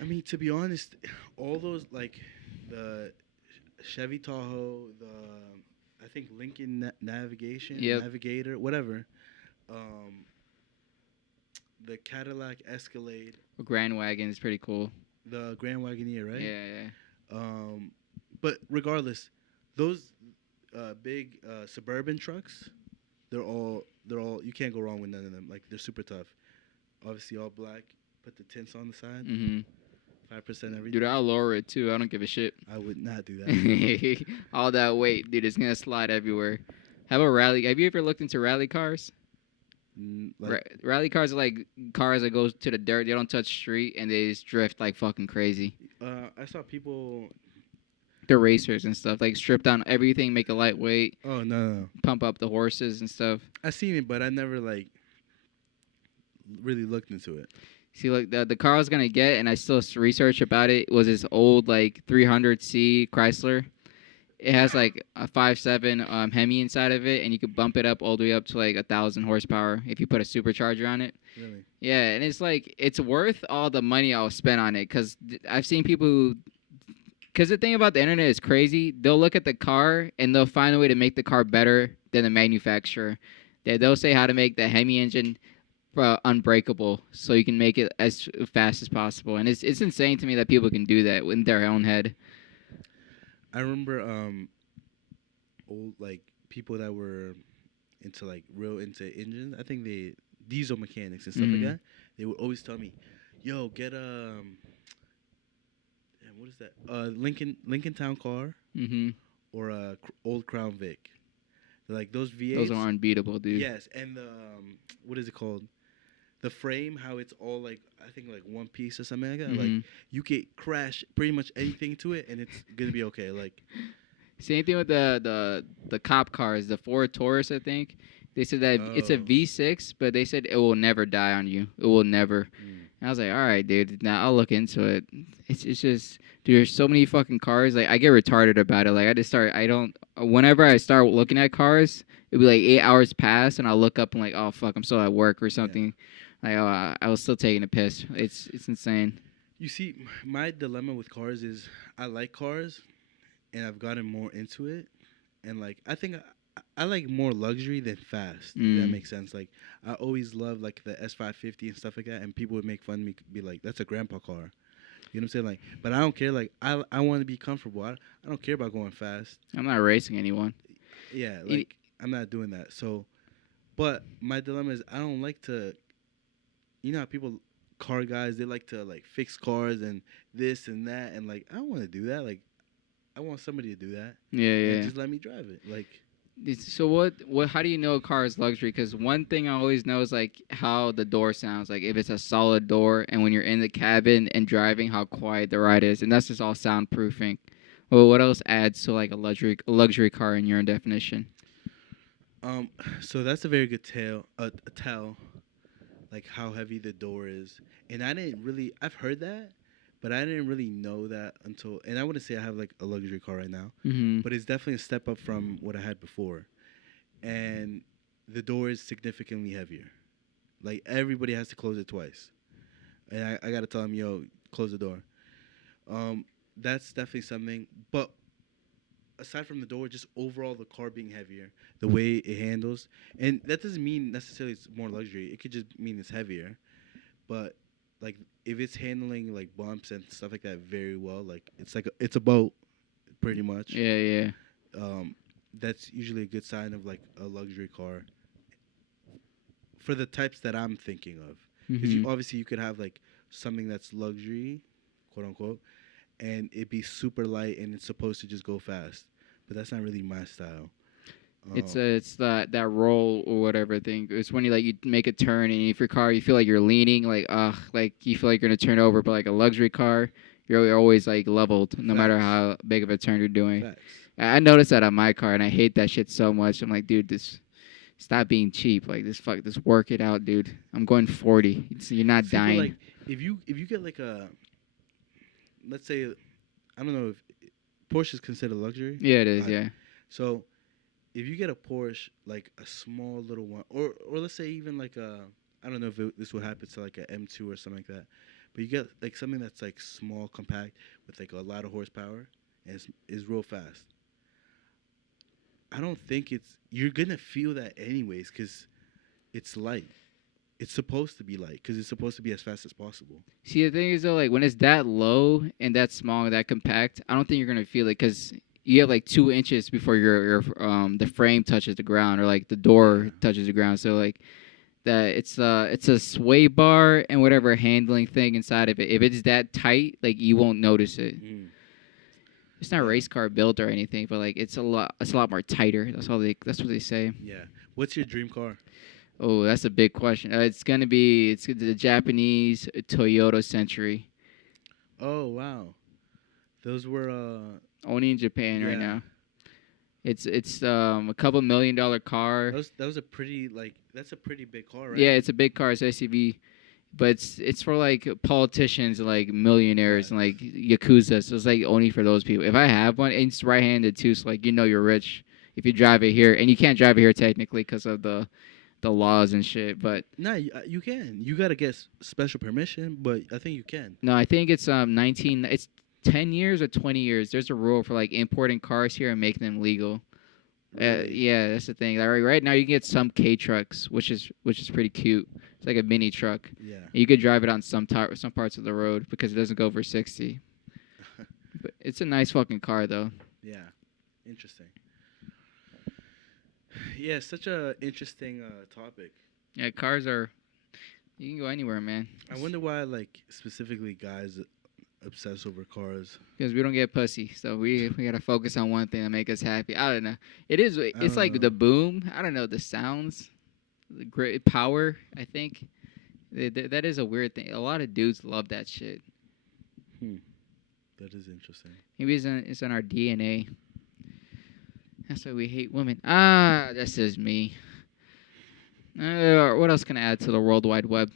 I mean to be honest, all those like the Chevy Tahoe, the I think Lincoln Navigation, Yep, Navigator, whatever. Um, the Cadillac Escalade, Grand Wagon is pretty cool. the Grand Wagoneer, right? Yeah, yeah. Um, but regardless, those big suburban trucks, they're all you can't go wrong with none of them. Like they're super tough. Obviously all black. Put the tints on the side. Mhm. 5% Dude, everything. I'll lower it too. I don't give a shit. I would not do that. All that weight, dude, it's gonna slide everywhere. How about rally? Have you ever looked into rally cars? Like Rally cars are like cars that go to the dirt. They don't touch street and they just drift like fucking crazy. I saw people. They're racers and stuff. Like strip down everything, make it lightweight, Oh no. pump up the horses and stuff. I seen it, but I never like really looked into it. See, like the car I was gonna get, and I still research about it. Was this old like 300C Chrysler? It has like a 5.7 Hemi inside of it, and you could bump it up all the way up to like 1,000 horsepower if you put a supercharger on it. Really. Yeah, and it's like it's worth all the money I'll spend on it because I've seen people who. Because the thing about the internet is crazy. They'll look at the car and they'll find a way to make the car better than the manufacturer. They'll say how to make the Hemi engine unbreakable so you can make it as fast as possible. And it's insane to me that people can do that in their own head. I remember old like people that were into like real into engines. I think they diesel mechanics and stuff like Mhm. that. They would always tell me, "Yo, get damn, what is that? Lincoln Town car Mhm. or a old Crown Vic. Like those Those V8s. are unbeatable, dude. Yes, and the what is it called? The frame, how it's all like I think like one piece or something like that. Like Mhm. you could crash pretty much anything to it, and it's gonna be okay. Like Same thing with the cop cars, the Ford Taurus. I think they said that it's a oh, V6, but they said it will never die on you. It will never. And I was like, all right, dude. Now I'll look into it. It's just, dude. There's so many fucking cars. Like I get retarded about it. Like I just start. I don't. Whenever I start looking at cars, it'll be like 8 hours pass, and I'll look up and like, oh fuck, I'm still at work or yeah. something. Like oh, I was still taking a piss. It's insane. You see, my dilemma with cars is I like cars, and I've gotten more into it, and like I think I like more luxury than fast. If that Mm. makes sense. Like I always loved like the S550 and stuff like that, and people would make fun of me, be like, "That's a grandpa car." You know what I'm saying? Like, but I don't care. Like I want to be comfortable. I don't care about going fast. I'm not racing anyone. Yeah, It- like I'm not doing that. So, but my dilemma is I don't like to. You know how people, car guys, they like to like fix cars and this and that, and like I don't want to do that. Like I want somebody to do that Yeah, and yeah. just let me drive it. Like So what? How do you know a car is luxury? Because one thing I always know is like how the door sounds. Like if it's a solid door, and when you're in the cabin and driving, how quiet the ride is, and that's just all soundproofing. Well, what else adds to like a luxury car in your definition? um, so that's a very good tell, like how heavy the door is, and I didn't really. I've heard that, but I didn't really know that until. And I wouldn't say I have like a luxury car right now, Mm-hmm. but it's definitely a step up from what I had before, and the door is significantly heavier. Like everybody has to close it twice, and I gotta tell them, yo, close the door. Um, that's definitely something. But aside from the door, just overall the car being heavier, the way it handles, and that doesn't mean necessarily it's more luxury. It could just mean it's heavier. But like if it's handling like bumps and stuff like that very well, like it's a boat, pretty much. Yeah, yeah. Um, that's usually a good sign of like a luxury car for the types that I'm thinking of. Because Mm-hmm. obviously you could have like something that's luxury, quote unquote, and it be super light and it's supposed to just go fast. But that's not really my style. It's that roll or whatever thing. It's when you make a turn and if your car you feel like you're leaning like you feel like you're gonna turn over, but like a luxury car, You're always like leveled, no matter Facts. how big of a turn you're doing. Facts. I noticed that on my car, and I hate that shit so much. I'm like, dude, this stop being cheap. Like this work it out, dude. I'm going 40. You're not See, but like, dying. if you get like a, let's say, I don't know if Porsche is considered luxury. Yeah, it is. Right. Yeah. So if you get a Porsche, like a small little one, or let's say even like a, I don't know if this would happen to like a M2 or something like that, but you get like something that's like small, compact, with like a lot of horsepower, and is real fast. I don't think you're gonna feel that anyways, cause it's light. It's supposed to be light, cause it's supposed to be as fast as possible. See, the thing is though, like when it's that low and that small and that compact, I don't think you're gonna feel it because you have like 2 inches before your the frame touches the ground or like the door Yeah. touches the ground. So like that it's a sway bar and whatever handling thing inside of it. If it's that tight, like you won't notice it. Mm. It's not Yeah. race car built or anything, but like it's a lot more tighter. That's what they say. Yeah. What's your dream car? Oh, that's a big question. It's the Japanese Toyota Century. Oh wow, those were Only in Japan right yeah. now. It's a couple $1 million car. That was a pretty like that's a pretty big car, right? Yeah, it's a big car. It's SUV, but it's for like politicians, and like millionaires, and Facts. like yakuza. So it's like only for those people. If I have one, and it's right-handed too, so like you're rich if you drive it here, and you can't drive it here technically because of the laws and shit. But Nah, you can. You gotta get special permission, but I think you can. no, I think it's 19. It's 10 years or 20 years. There's a rule for like importing cars here and making them legal. Really? Yeah, that's the thing. Like, right now, you can get some K trucks, which is pretty cute. It's like a mini truck. Yeah. You could drive it on some parts of the road because it doesn't go over 60. But it's a nice fucking car though. Yeah. Interesting. Yeah, such a interesting topic. Yeah, cars are. You can go anywhere, man. I wonder why like specifically guys obsess over cars. Because we don't get pussy, so we gotta focus on one thing to make us happy. I don't know. It's don't like know. the boom. I don't know the sounds, the great power. I think that is a weird thing. A lot of dudes love that shit. That is interesting. Maybe it's in our DNA. That's why we hate women. Ah, this is me. What else can I add to the World Wide Web?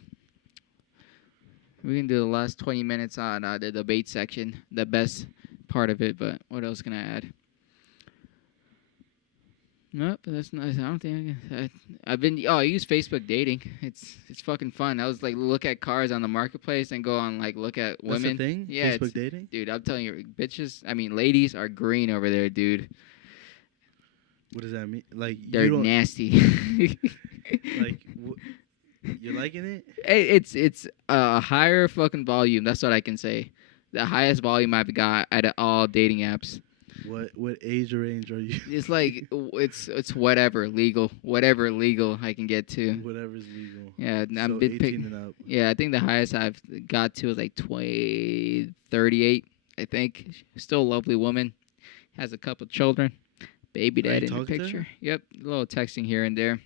We can do the last 20 minutes on the debate section, the best part of it. But what else can I add? Nope, that's not. I don't think I've been. Oh, I use Facebook dating. It's fucking fun. I was like look at cars on the marketplace and go on like look at women. That's the thing. Yeah, Facebook dating. dude. I'm telling you, bitches. I mean, ladies are green over there, dude. What does that mean? Like They're you don't nasty. like. You're liking it? It's a higher fucking volume. That's what I can say. The highest volume I've got out of all dating apps. What age range are you? It's like it's whatever legal I can get to. Whatever's legal. Yeah, I'm So bit 18 and up. Yeah, I think the highest I've got to is like 38. I think still a lovely woman, has a couple children, baby Are you dad in the talking to her? picture. Yep, a little texting here and there.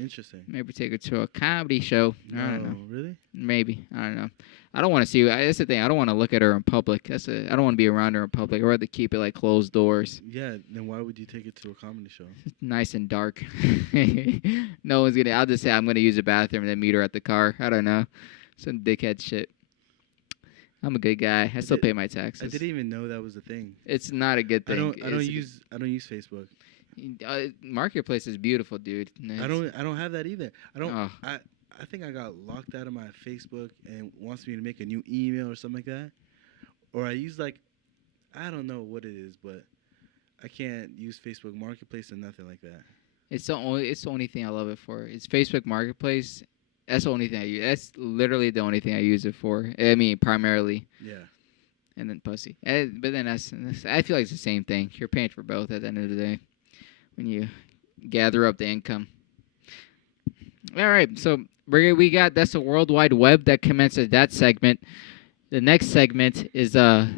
Interesting. Maybe take her to a comedy show. I don't know. Really? Maybe. I don't know. I don't want to see. That's the thing. I don't want to look at her in public. I don't want to be around her in public. I'd rather keep it like closed doors, Yeah. Then why would you take it to a comedy show? nice and dark. No one's gonna. I'll just say I'm gonna use the bathroom and then meet her at the car. I don't know. Some dickhead shit. I'm a good guy. I still pay my I taxes. didn't even know that was a thing. It's not a good I thing. don't use Facebook. Marketplace is beautiful, dude. I don't have that either. I don't. Oh. I think I got locked out of my Facebook and wants me to make a new email or something like that. Or I use like, I don't know what it is, but I can't use Facebook Marketplace or nothing like that. It's the only thing I love it for. It's Facebook Marketplace. That's the only thing I use. That's literally the only thing I use it for. I mean, primarily. Yeah. And then pussy. But then I feel like it's the same thing. You're paying for both at the end of the day when you gather up the income. All right, so we got that's the World Wide Web that commences that segment. The next segment is the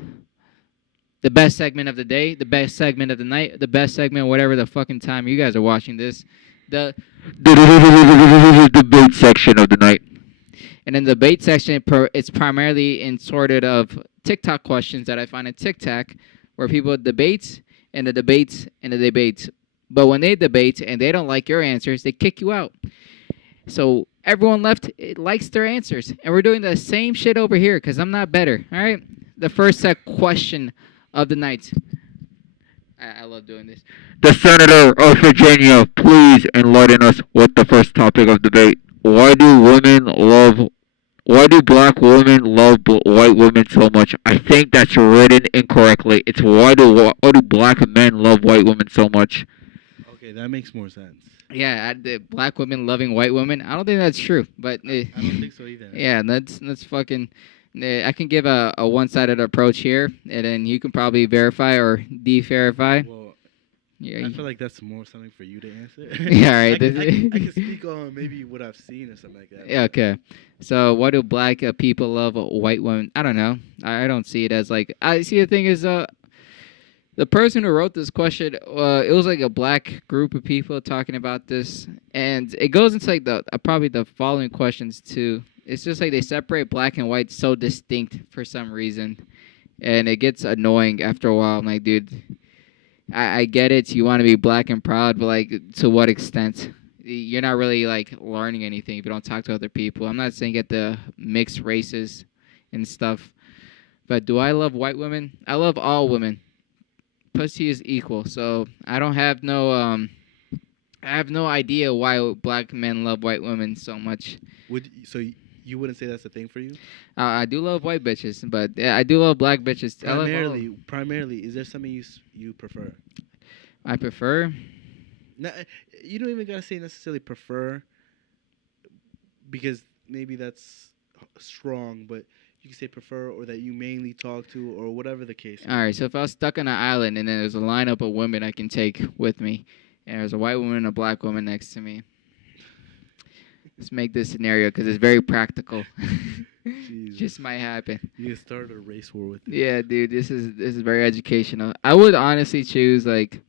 best segment of the day, the best segment of the night, the best segment whatever the fucking time you guys are watching this. The debate section of the night. And in the debate section, it's primarily in sorted of TikTok questions that I find in TikTok, where people debate and the debates and the debates. But when they debate and they don't like your answers, they kick you out. So everyone left likes their answers, and we're doing the same shit over here because I'm not better. All right. The first set question of the night. I love doing this. The Senator of Virginia, please enlighten us with the first topic of debate. Why do women love? Why do black women love white women so much? I think that's written incorrectly. It's why do black men love white women so much? Okay, that makes more sense. Yeah, the black women loving white women. I don't think that's true, but I don't think so either. yeah, that's fucking. I can give a one-sided approach here, and then you can probably verify or de-verify. Well, Yeah, I feel like that's more something for you to answer. yeah, all right. I can speak on maybe what I've seen or something like that. Yeah, okay. So, why do black people love white women? I don't know. I don't see it as like. I see the thing is, the person who wrote this question, it was like a black group of people talking about this, and it goes into like the probably the following questions too. It's just like they separate black and white so distinct for some reason, and it gets annoying after a while. I'm like, dude, I get it. You want to be black and proud, but like, to what extent? You're not really like learning anything if you don't talk to other people. I'm not saying get the mixed races and stuff, but do I love white women? I love all women. Pussy is equal, so I have no idea why black men love white women so much. You wouldn't say that's a thing for you? I do love white bitches, but yeah, I do love black bitches. Primarily, is there something you prefer? I prefer. No, you don't even gotta say necessarily prefer, because maybe that's strong, but you can say prefer or that you mainly talk to or whatever the case. All right, so if I was stuck on an island and then there's a lineup of women I can take with me, and there's a white woman and a black woman next to me, let's make this scenario because it's very practical. Just might happen. You start a race war with this. Yeah, dude, this is very educational. I would honestly choose like,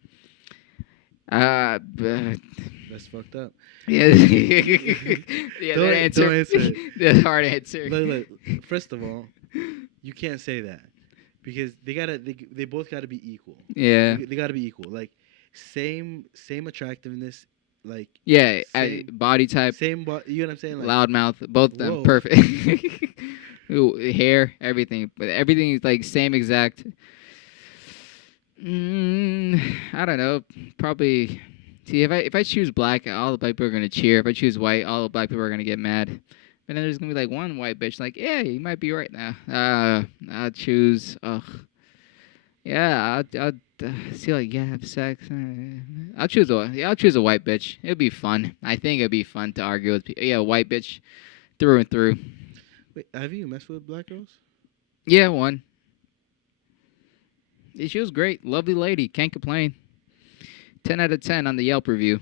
That's fucked up. yeah, yeah, that answer. Don't answer it. That's a hard answer. Look, first of all, you can't say that because they both gotta be equal. Yeah. They gotta be equal. Like same attractiveness. Like Yeah, same, body type, you know what I'm saying? Like, loudmouth, both of them whoa. perfect. Ooh, hair, everything, but everything is like same exact. I don't know. Probably. See, if I choose black, all the black people are gonna cheer. If I choose white, all the black people are gonna get mad. But then there's gonna be like one white bitch, like, yeah, you might be right now. I'll choose. Ugh. Yeah, I'll see, like, yeah, have sex. I'll choose a white bitch. It'll be fun. I think it'll be fun to argue with people. Yeah, white bitch, through and through. Wait, have you messed with black girls? Yeah, one. Yeah, she was great, lovely lady. Can't complain. 10 out of 10 on the Yelp review.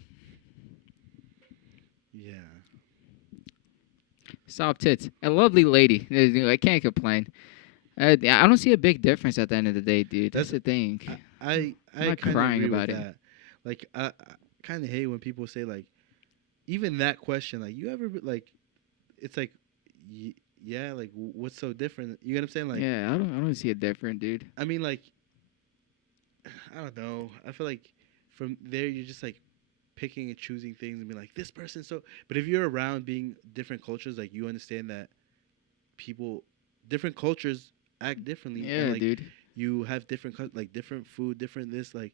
Yeah. Soft tits. A lovely lady. I can't complain. I don't see a big difference at the end of the day, dude. That's the thing. I'm not kinda crying agree about with it. that. Like I kind of hate when people say like, even that question, like you ever like, it's like, yeah, like what's so different? You know what I'm saying? Like, Yeah, I don't see it different, dude. I mean, like, I don't know. I feel like from there you're just like picking and choosing things and be like this person. So, but if you're around being different cultures, like you understand that people, different cultures act differently. Yeah, and, like, dude. you have different like different food, different this, like,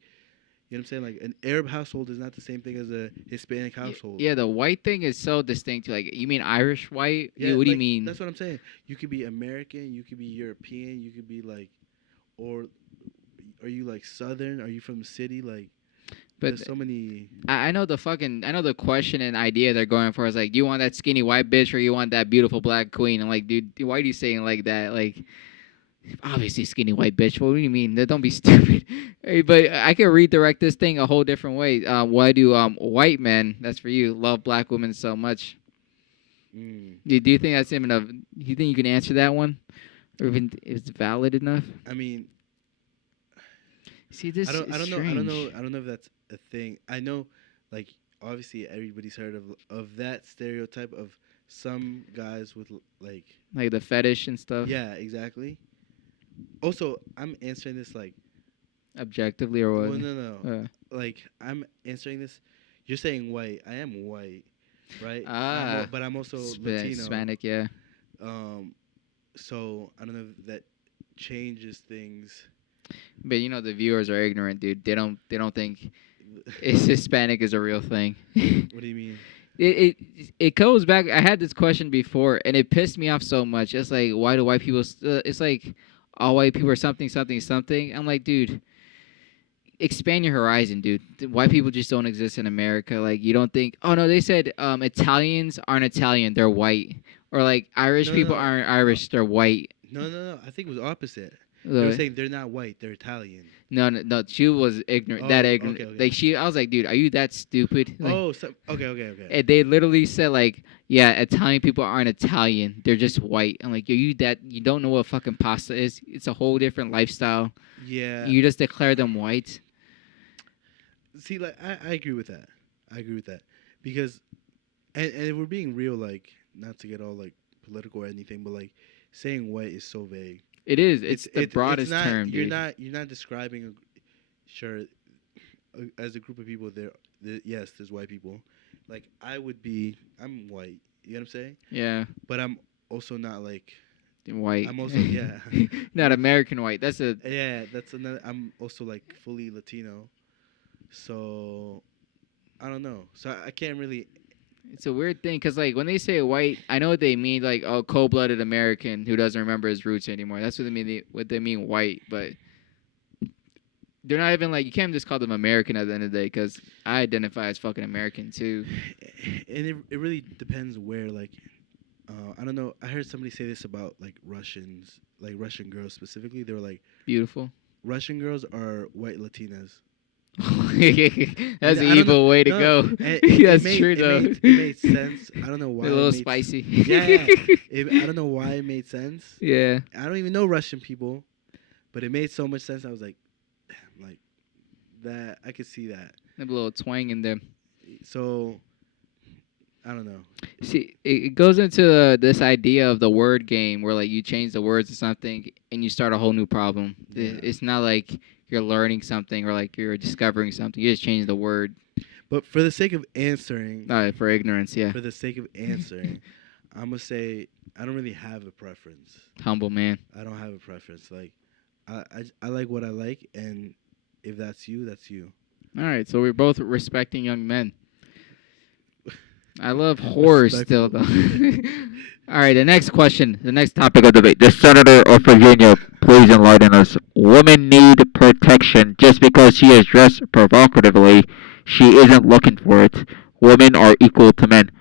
you know what I'm saying? Like an Arab household is not the same thing as a Hispanic household. Yeah, the white thing is so distinct. Like, you mean Irish white? Yeah, What do you like, mean? that's what I'm saying. You could be American, you could be European, you could be like, or are you like Southern? Are you from the city? Like, But there's so many. I know the question and idea they're going for is like, do you want that skinny white bitch or you want that beautiful black queen? I'm like, dude, why are you saying like that? Like, obviously skinny white bitch. What do you mean? Don't be stupid. Hey, but I can redirect this thing a whole different way. Why do white men? That's for you. Love black women so much. Do you think that's even a? Do you think you can answer that one, or even is valid enough? I mean, See, this I don't is know. strange. I don't know if that's a thing. I know, like, obviously everybody's heard of that stereotype of some guys with like, Like the fetish and stuff, yeah, exactly. Also, I'm answering this like, objectively or what? well, no, no, Uh, like I'm answering this. You're saying white. I am white, right? ah, But I'm also Latino. Hispanic, yeah. Um, so I don't know if that changes things. But you know the viewers are ignorant, dude. They don't think is Hispanic is a real thing. What do you mean? It goes back. I had this question before, and it pissed me off so much. It's like, why do white people? It's like all white people are something, something, something. I'm like, dude, expand your horizon, dude. White people just don't exist in America. Like, you don't think? Oh no, they said Italians aren't Italian, they're white, or like Irish No, people no, aren't uh, Irish, they're white. no, no, no. I think it was opposite. They were Uh, saying they're not white. They're Italian. no, no, no, she was ignorant. That Oh, okay, ignorant. okay. Like I was like, dude, are you that stupid? Like, Oh, so, okay, okay, okay. and they literally said like, yeah, Italian people aren't Italian. They're just white. I'm like, yo, you don't know what fucking pasta is? It's a whole different lifestyle. Yeah. You just declare them white. See, like I agree with that. I agree with that because, and if we're being real, like not to get all like political or anything, but like saying white is so vague. It is. It's the It's broadest not. term, dude. You're not describing sure as a group of people. Yes, there's white people. Like I'm white. You know what I'm saying? Yeah, But I'm also not like white. I'm also yeah. Not American white. That's a. Yeah, that's another. I'm also like fully Latino, so I don't know. So I can't really. It's a weird thing because like when they say white, I know what they mean like cold-blooded American who doesn't remember his roots anymore. That's what they mean. What they mean white, but they're not even like you can't just call them American at the end of the day because I identify as fucking American too. And it really depends where. Like, I don't know. I heard somebody say this about like Russians, like Russian girls specifically. They were like, Beautiful. Russian girls are white Latinas. That's And an I don't know. evil way to No, go. That's true though. It made sense. I don't know why. A little spicy. Yeah. I don't know why it made sense. Yeah. I don't even know Russian people, but it made so much sense. I was like, damn, like that. I could see that. A little twang in them. So I don't know. See, it goes into this idea of the word game where like you change the words to something and you start a whole new problem. Yeah. It's not like you're learning something or like you're discovering something. You just change the word But for the sake of answering, for ignorance. Yeah, for the sake of answering, I'm gonna say I don't really have a preference. humble man. I don't have a preference. Like I like what I like, and if that's you, that's you. All right, so we're both respecting young men. I love horror still, though. All right, the next question, the next topic of debate. The senator of Virginia, please enlighten us. Women need protection just because she is dressed provocatively. She isn't looking for it. Women are equal to men.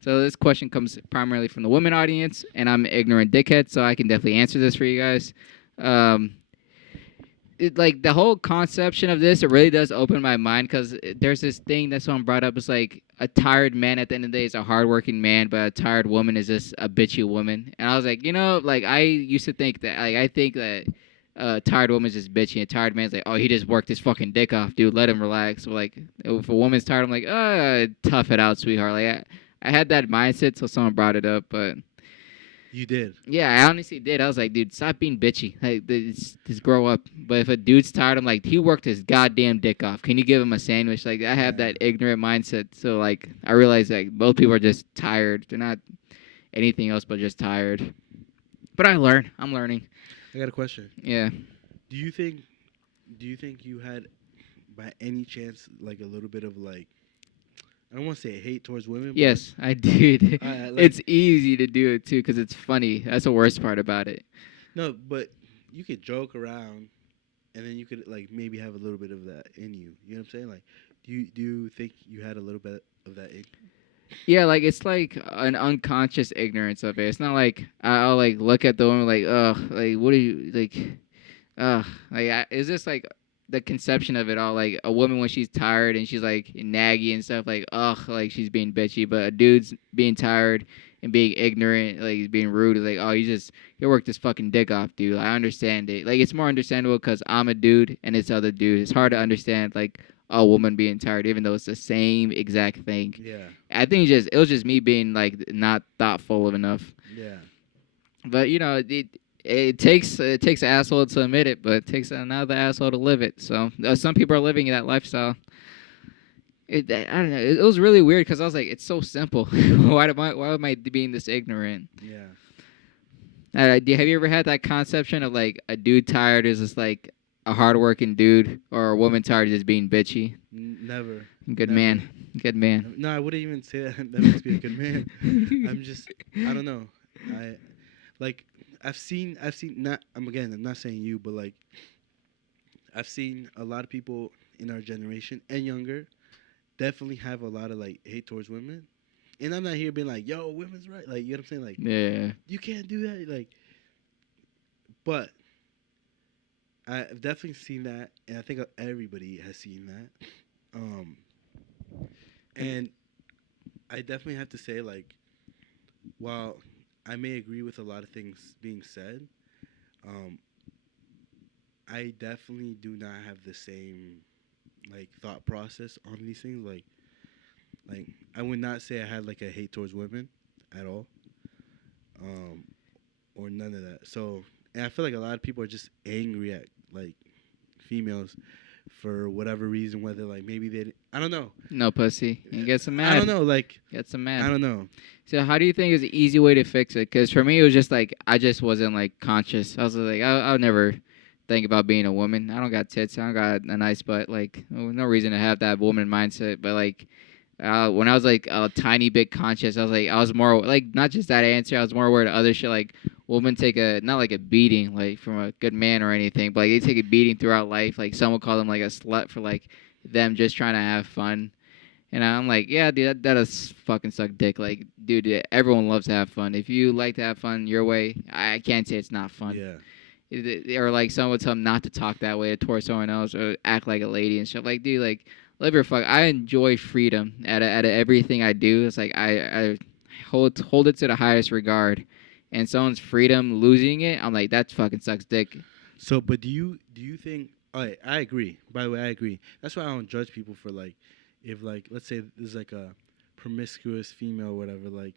So this question comes primarily from the women audience, and I'm an ignorant dickhead, so I can definitely answer this for you guys. Um, like the whole conception of this, it really does open my mind because there's this thing that someone brought up. It's like a tired man at the end of the day is a hardworking man, but a tired woman is just a bitchy woman. And I was like, like I used to think that, like I think that a tired woman's just bitchy. A tired man's like, oh, he just worked his fucking dick off, dude. Let him relax. So like, if a woman's tired, I'm like, tough it out, sweetheart. Like I had that mindset till someone brought it up, but. You did. Yeah, I honestly did. I was like, dude, stop being bitchy. Like, just grow up. But if a dude's tired, I'm like, he worked his goddamn dick off. Can you give him a sandwich? Like, I have that ignorant mindset. So, like, I realize, like, both people are just tired. They're not anything else but just tired. But I learn. I'm learning. I got a question. Yeah. Do you think you had by any chance like a little bit of like I don't want to say hate towards women. Yes, I did. Like, it's easy to do it, too, because it's funny. That's the worst part about it. No, but you could joke around, and then you could, like, maybe have a little bit of that in you. You know what I'm saying? Like, do you think you had a little bit of that in Yeah, like, it's like an unconscious ignorance of it. It's not like I'll, like, look at the woman like, ugh, like, what are you, like, ugh. Like, it's just, like, the conception of it all, like a woman when she's tired and she's like naggy and stuff, like ugh, like she's being bitchy. But a dude's being tired and being ignorant, like he's being rude. It's like, oh, you work this fucking dick off, dude. I understand it. Like it's more understandable because I'm a dude and it's other dude. It's hard to understand like a woman being tired, even though it's the same exact thing. Yeah. I think it was just me being like not thoughtful enough. Yeah. But you know, it takes an asshole to admit it, but it takes another asshole to live it. So some people are living that lifestyle. I don't know. It was really weird because I was like, it's so simple. Why am I being this ignorant? Yeah. Have you ever had that conception of like a dude tired is just like a hardworking dude, or a woman tired is just being bitchy? Never. Good Never. man. Good man. No, I wouldn't even say that. That makes me a good man. I'm just. I don't know. I like. I've seen. Not. I'm not saying you, but like. I've seen a lot of people in our generation and younger definitely have a lot of like hate towards women. And I'm not here being like, yo, women's right. Like, you know what I'm saying? Like, Yeah. you can't do that. Like, but I've definitely seen that, and I think everybody has seen that. And I definitely have to say, like, while I may agree with a lot of things being said, um, I definitely do not have the same like thought process on these things. Like I would not say I had like a hate towards women at all, um, or none of that. So, and I feel like a lot of people are just angry at like females for whatever reason, whether like maybe they, I don't know. No pussy. And get some mad. I don't know. Like, Get some mad. I don't know. So how do you think is an easy way to fix it? Because for me, it was just like I just wasn't like conscious. I was like, I'll never think about being a woman. I don't got tits. I don't got a nice butt. Like, no reason to have that woman mindset. But like, when I was like a tiny bit conscious, I was more like not just that answer. I was more aware of other shit. Like, women take a not like a beating like from a good man or anything, but like they take a beating throughout life. Like someone called them like a slut for like them just trying to have fun. And I'm like, yeah, dude, that does fucking suck dick. Like, dude, everyone loves to have fun. If you like to have fun your way, I can't say it's not fun. Yeah. Or like someone would tell them not to talk that way towards someone else or act like a lady and stuff. Like, dude, like live your fuck. I enjoy freedom out of everything I do. It's like I hold it to the highest regard. And someone's freedom losing it, I'm like, that fucking sucks dick. So, but do you think? I agree. By the way, I agree. That's why I don't judge people for like, if like, let's say there's like a promiscuous female or whatever. Like,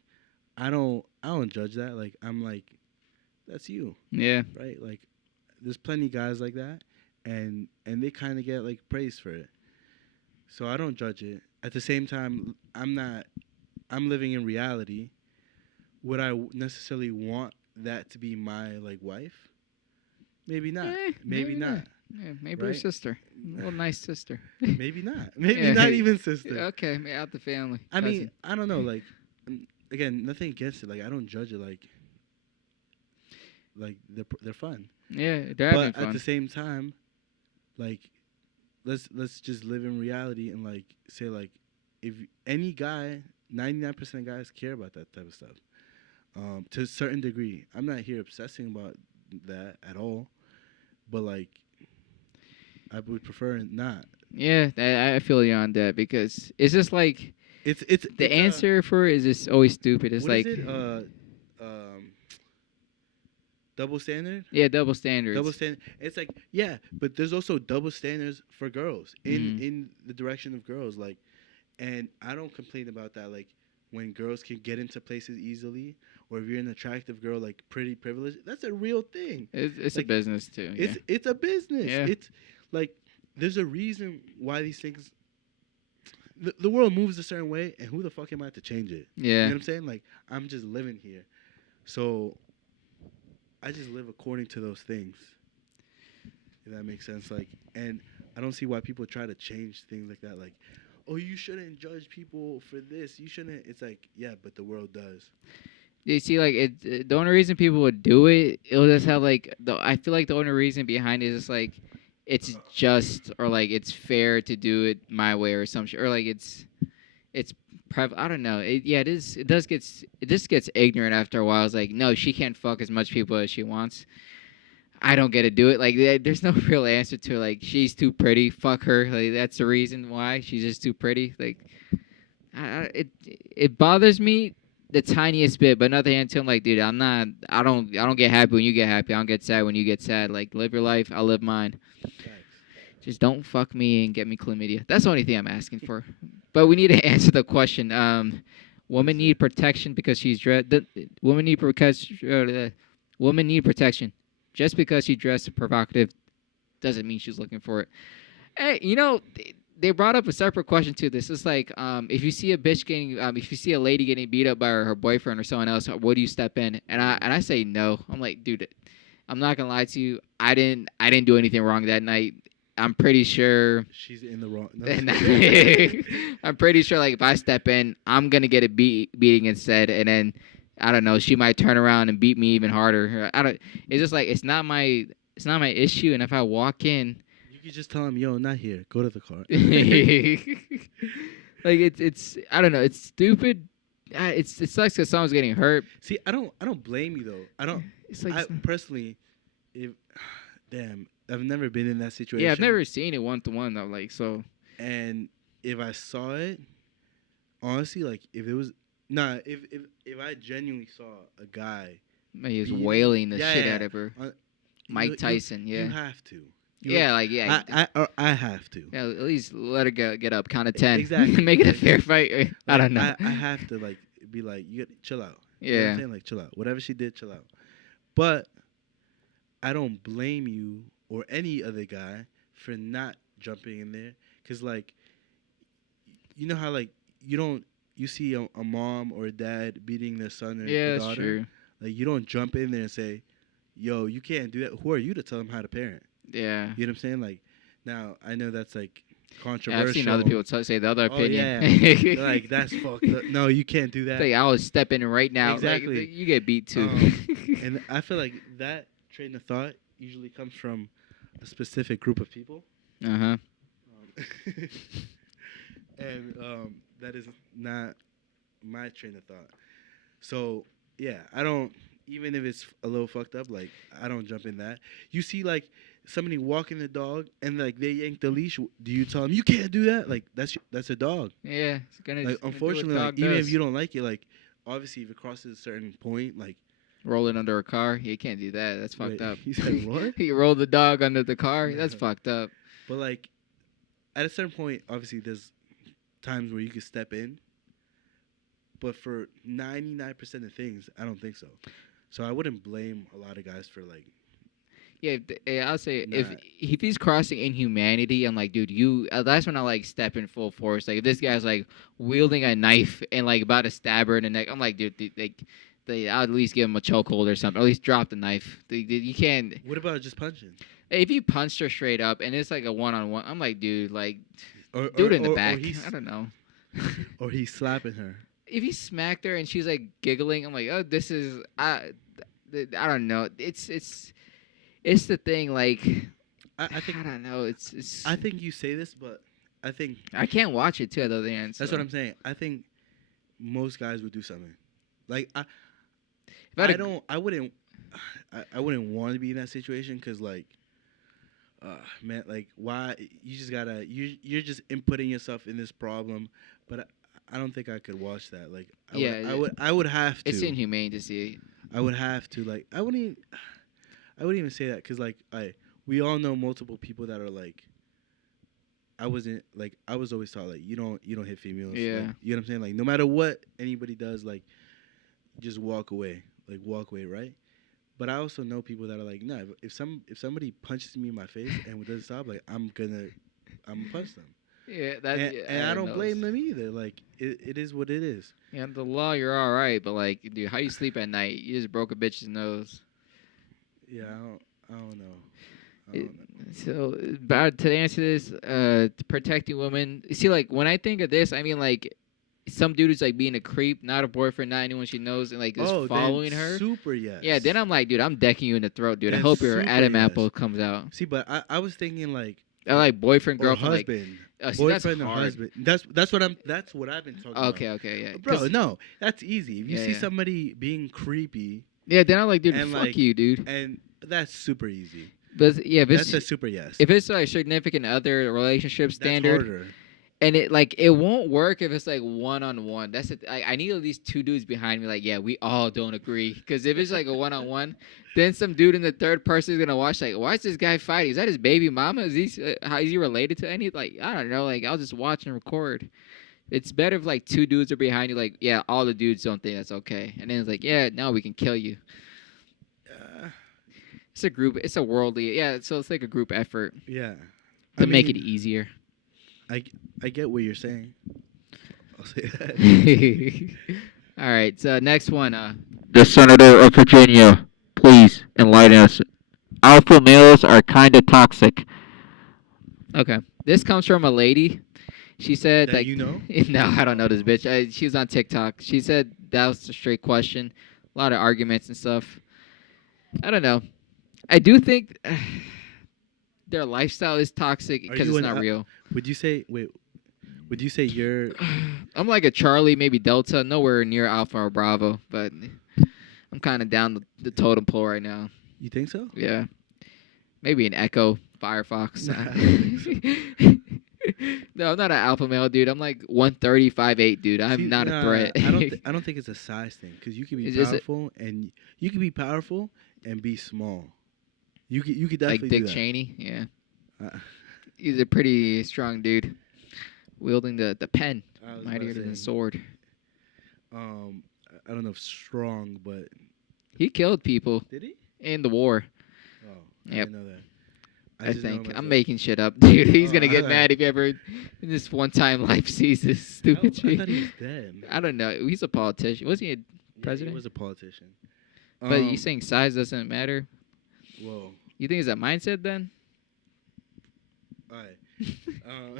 I don't judge that. Like, I'm like, that's you, Yeah. right? Like, there's plenty of guys like that, and they kind of get like praised for it. So I don't judge it. At the same time, I'm living in reality. Would I necessarily want that to be my like wife? Maybe not. Maybe not. Yeah, maybe her Right? sister. A little nice sister. Maybe not. Maybe Yeah. not even sister. Okay, out the family. I mean, I don't know. Like, again, nothing against it. Like, I don't judge it. Like they're fun. Yeah, they're having But at fun. the same time, like, let's just live in reality and like say like, if any guy, 99% of guys care about that type of stuff. To a certain degree. I'm not here obsessing about that at all, but like, I would prefer not. Yeah, I feel you on that because it's just like It's the answer for it is just always stupid. It's what like is it? Double standard. yeah, double standards. Double standard. It's like, yeah, but there's also double standards for girls Mhm. in the direction of girls. Like, and I don't complain about that. Like, when girls can get into places easily, or if you're an attractive girl, like pretty privileged, that's a real thing. It's Like, a business too. Yeah. It's a business. Yeah. It's like, there's a reason why these things. The world moves a certain way, and who the fuck am I to change it? You know Yeah. what I'm saying? Like, I'm just living here, so I just live according to those things. If that makes sense, like, and I don't see why people try to change things like that. Like, oh, you shouldn't judge people for this. You shouldn't. It's like, yeah, but the world does. You see, like the only reason people would do it, it'll just have like I feel like the only reason behind it is like it's just or like it's fair to do it my way or some shit or like it's I don't know. It is. It just gets ignorant after a while. It's like, no, she can't fuck as much people as she wants. I don't get to do it. Like, there's no real answer to it. Like, she's too pretty. Fuck her. Like, that's the reason why she's just too pretty. Like, it bothers me the tiniest bit, but nothing until I'm like, dude, I'm not. I don't get happy when you get happy. I don't get sad when you get sad. Like, live your life. I'll live mine. Facts. Just don't fuck me and get me chlamydia. That's the only thing I'm asking for. But we need to answer the question. What Women is need it? protection because she's dressed. Women need women need protection. Just because she dressed provocative doesn't mean she's looking for it. Hey, they brought up a separate question to this. It's like, if you see a bitch getting, if you see a lady getting beat up by her boyfriend or someone else, what do you step in? And I say no. I'm like, dude, I'm not gonna lie to you. I didn't do anything wrong that night. I'm pretty sure. She's in the wrong. No. I'm pretty sure, like, if I step in, I'm gonna get a beating instead, and then I don't know. She might turn around and beat me even harder. I don't. It's just like it's not my issue. And if I walk in, You could just tell him, "Yo, not here. Go to the car." like it's I don't know. It's stupid. It sucks because someone's getting hurt. See, I don't blame you though. I don't. It's like I personally, if damn, I've never been in that situation. yeah, I've never seen it 1-to-1 though. Like so. And if I saw it, honestly, like if it was if I genuinely saw a guy, He was beating- wailing the yeah, shit yeah, out of her. uh, Mike you- Tyson, you yeah. have to. You- Yeah, like yeah. I have to. Yeah, at least let her get up, count of 10. Exactly. Make it a fair fight. I Like, don't know. I have to like be like, you gotta chill out. You know what Yeah. I'm saying? Like chill out. Whatever she did, chill out. But I don't blame you or any other guy for not jumping in there, cause like, you know how like you see a mom or a dad beating their son or Yeah, their that's daughter. true. Like you don't jump in there and say, "Yo, you can't do that." Who are you to tell them how to parent? Yeah. You know what I'm saying? Like, now I know that's like Yeah, controversial. I've seen other people say the other Oh opinion. yeah, like that's fucked up. No, you can't do that. Like, I was stepping in right now. Exactly. Like, you get beat too. And I feel like that train of thought usually comes from a specific group of people. Uh-huh. And that is not my train of thought. So yeah, I don't. Even if it's a little fucked up, like I don't jump in that. You see, like somebody walking the dog and like they yank the leash. Do you tell them you can't do that? Like that's a dog. Yeah, it's gonna. Like it's gonna do what unfortunately, like dog even does. if you don't like it, like obviously if it crosses a certain point, like Rolling under a car, you can't do that. That's fucked wait, up. You said what? You roll the dog under the car. That's fucked up. But like at a certain point, obviously there's times where you can step in. But for 99% of things, I don't think so. So I wouldn't blame a lot of guys for like. Yeah, I'll say Nah. if he's crossing inhumanity, I'm like, dude, you. That's when I like step in full force. Like if this guy's like wielding a knife and like about to stab her in the neck, I'm like, dude, I'll at least give him a chokehold or something. Or at least drop the knife. You can't. What about just punching? If he punched her straight up and it's like a 1-on-1, I'm like, dude, like, Or, do it in the or back. he's, I don't know. or he's slapping her. If he smacked her and she's like giggling, I'm like, oh, this is I don't know. It's the thing. Like, I think I don't know. It's I think you say this, but I think I can't watch it too. At the other end, that's so. what I'm saying. I think most guys would do something. Like If I had a- I wouldn't want to be in that situation because like, man, like why you just gotta you're just inputting yourself in this problem, but I don't think I could watch that. Like, I would have to. It's inhumane to see. I would have to like I wouldn't even say that because like we all know multiple people that are like I was always taught like you don't hit females. Yeah. Like, you know what I'm saying? Like no matter what anybody does, like just walk away, right? But I also know people that are like, nah, if somebody punches me in my face and it doesn't stop, like I'm gonna punch them. Yeah, And I don't blame them either. Like it is what it is. Yeah, the law, you're all right, but like, dude, how you sleep at night? You just broke a bitch's nose. Yeah, I don't know. So, about to answer this, protecting women. See, like when I think of this, I mean like some dude who's like being a creep, not a boyfriend, not anyone she knows, and like is Then following her. Super yes. Yeah, then I'm like, dude, I'm decking you in the throat, dude. I Then hope your super Adam yes. apple comes out. See, but I was thinking like I like boyfriend, or girlfriend, like. husband. See, that's Boyfriend or hard. husband. That's what I've been talking about. Okay, yeah. Bro, 'Cause- no, that's easy. If you Yeah, see yeah. somebody being creepy, Yeah, then I'm like, dude, And, fuck like, you, dude. and that's super easy. But yeah, That's a super yes. if it's like significant other relationship That's standard, harder. And it like it won't work if it's like one on one. That's it. I need at least two dudes behind me. Like, yeah, we all don't agree. Because if it's like a one on one, then some dude in the third person is gonna watch. Like, why is this guy fighting? Is that his baby mama? Is he how is he related to any? Like, I don't know. Like, I'll just watch and record. It's better if like two dudes are behind you. Like, yeah, all the dudes don't think that's okay. And then it's like, yeah, now we can kill you. Uh, It's a group. It's a worldly. Yeah, so it's like a group effort yeah. I to make it mean, easier. I, I get what you're saying. I'll say that. All right. So next one. The senator of Virginia, please enlighten us. Alpha males are kind of toxic. Okay. This comes from a lady. She said That like, you know? no, I don't know this Oh. bitch. She was on TikTok. She said that was a straight question. A lot of arguments and stuff. I don't know. I do think their lifestyle is toxic Are because you it's an? not real. Would you say wait? Would you say you're? I'm like a Charlie, maybe Delta, nowhere near Alpha or Bravo, but I'm kind of down the totem pole right now. You think so? Yeah, maybe an Echo, Firefox. Nah, I don't think so. No, I'm not an alpha male, dude. I'm like 130, 5'8", dude. I'm See, not a nah, threat. I don't think it's a size thing because you can be Is it powerful and you can be powerful and be small. You could like definitely Dick do that. Cheney? Yeah, Uh, he's a pretty strong dude, wielding the pen, I was about mightier to than the say, sword. um, I don't know if strong, but He killed people did he? in the war. Oh, I Yep. didn't know that. I just know think him as I'm a. making shit up, dude. He's Oh, gonna get alright. mad if he ever in this one time life sees this stupid I shit. thought he was dead. I don't know. He's a politician. Was he a Yeah, president? he was a politician. But you saying size doesn't matter? Whoa. You think it's a mindset then? All right. Um,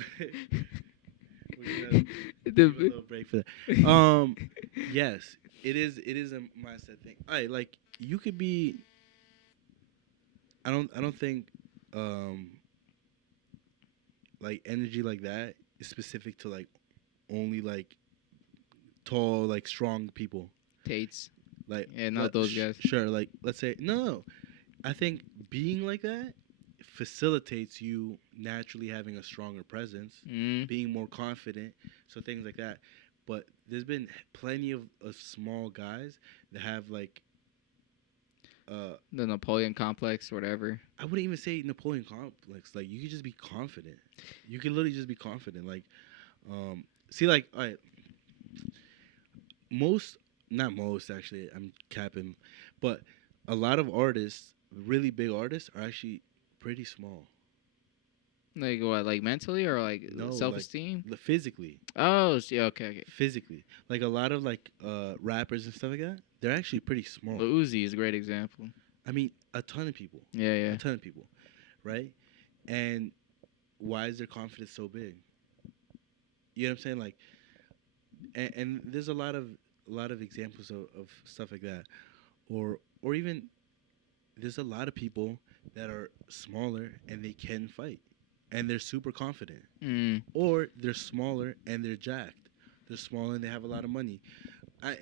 we're gonna give a The- little break for that. Yes, it is. It is a mindset thing. All right, like you could be. I don't think, um, like energy like that is specific to like only like tall, like strong people. Tates. Like, Yeah, not those guys. sure. Like, let's say no. I think being like that facilitates you naturally having a stronger presence, Mm. being more confident, so things like that. But there's been plenty of small guys that have like The Napoleon complex, whatever. I wouldn't even say Napoleon complex. Like you could just be confident. You could literally just be confident. Like, see, like, all right, most, not most actually. I'm capping, but a lot of artists, really big artists, are actually pretty small. Like what? Like mentally or like No, self like esteem? physically, Oh, yeah, okay, okay. physically. Like a lot of like rappers and stuff like that. They're actually pretty small. Lil Uzi is a great example. I mean, a ton of people. Yeah, A yeah. ton of people, right? And why is their confidence so big? You know what I'm saying? Like, and there's a lot of examples of stuff like that, or even there's a lot of people that are smaller and they can fight, and they're super confident, Mm. or they're smaller and they're jacked. They're smaller and they have a lot of money.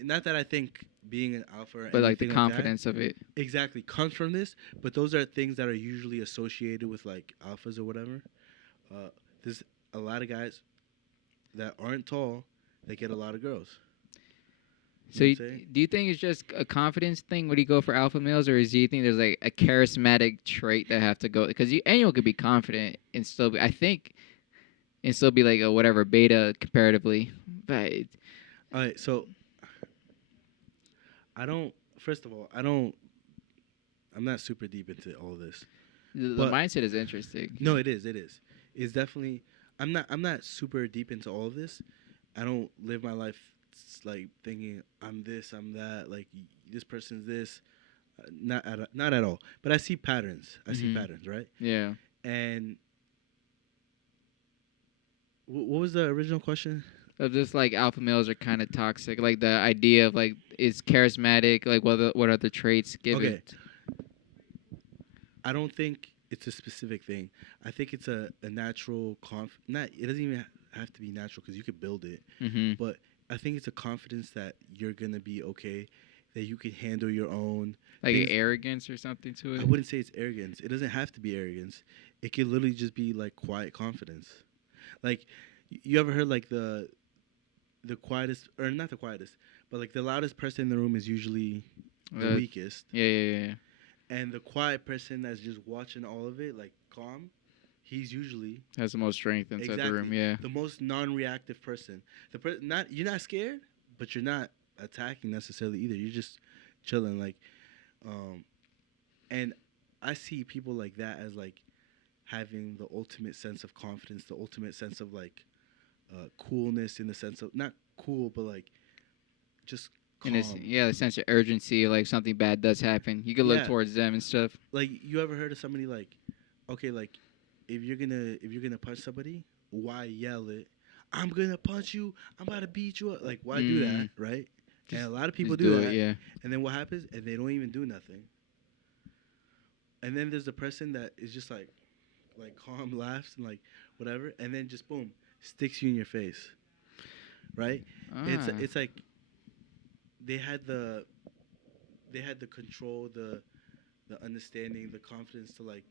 Not that I think being an alpha or But like the anything like confidence of it. that exactly comes from this, but those are things that are usually associated with like alphas or whatever. There's a lot of guys that aren't tall that get a lot of girls. So You know what I'm saying? do you think it's just a confidence thing when you go for alpha males, or do you think there's like a charismatic trait that have to go? Because anyone could be confident and still be, I think, and still be like a whatever beta comparatively. But All right, so I don't. First of all, I don't. I'm not super deep into all this, the but mindset is interesting. no, it is. It is. It's definitely. I'm not. I'm not super deep into all of this. I don't live my life like thinking I'm this, I'm that. Like this person's this. Not at all. But I see patterns. I see Mhm. patterns, right? Yeah. And what was the original question? Of just like alpha males are kind of toxic. Like the idea of like is charismatic. Like what other traits give Okay. it? I don't think it's a specific thing. I think it's a natural not it doesn't even have to be natural because you could build it. Mm-hmm. But I think it's a confidence that you're gonna be okay, that you can handle your own Like things. arrogance or something to I it. wouldn't say it's arrogance. It doesn't have to be arrogance. It could literally just be like quiet confidence. Like You ever heard like the quietest, or not the quietest, but like the loudest person in the room is usually the Uh, weakest, yeah. and the quiet person that's just watching all of it, like calm, he's usually Has the most strength inside the room. exactly Yeah. the most non-reactive person. Not you're not scared, but you're not attacking necessarily either. You're just chilling, like, um, and I see people like that as like having the ultimate sense of confidence, the ultimate sense of like coolness, in the sense of not cool, but like just And it's calm. yeah, the sense of urgency, like something bad does happen, you can look Yeah, towards them and stuff. like you ever heard of somebody like, okay, like if you're gonna punch somebody, why yell it? I'm gonna punch you. I'm about to beat you up. Like why do that, Mm, right? And just a lot of people just do do it. that, Yeah. and then what happens? And they don't even do nothing. And then there's the person that is just like calm, laughs and like whatever, and then just boom, sticks you in your face, right? Ah. It's like they had the they had the control, the understanding, the confidence to like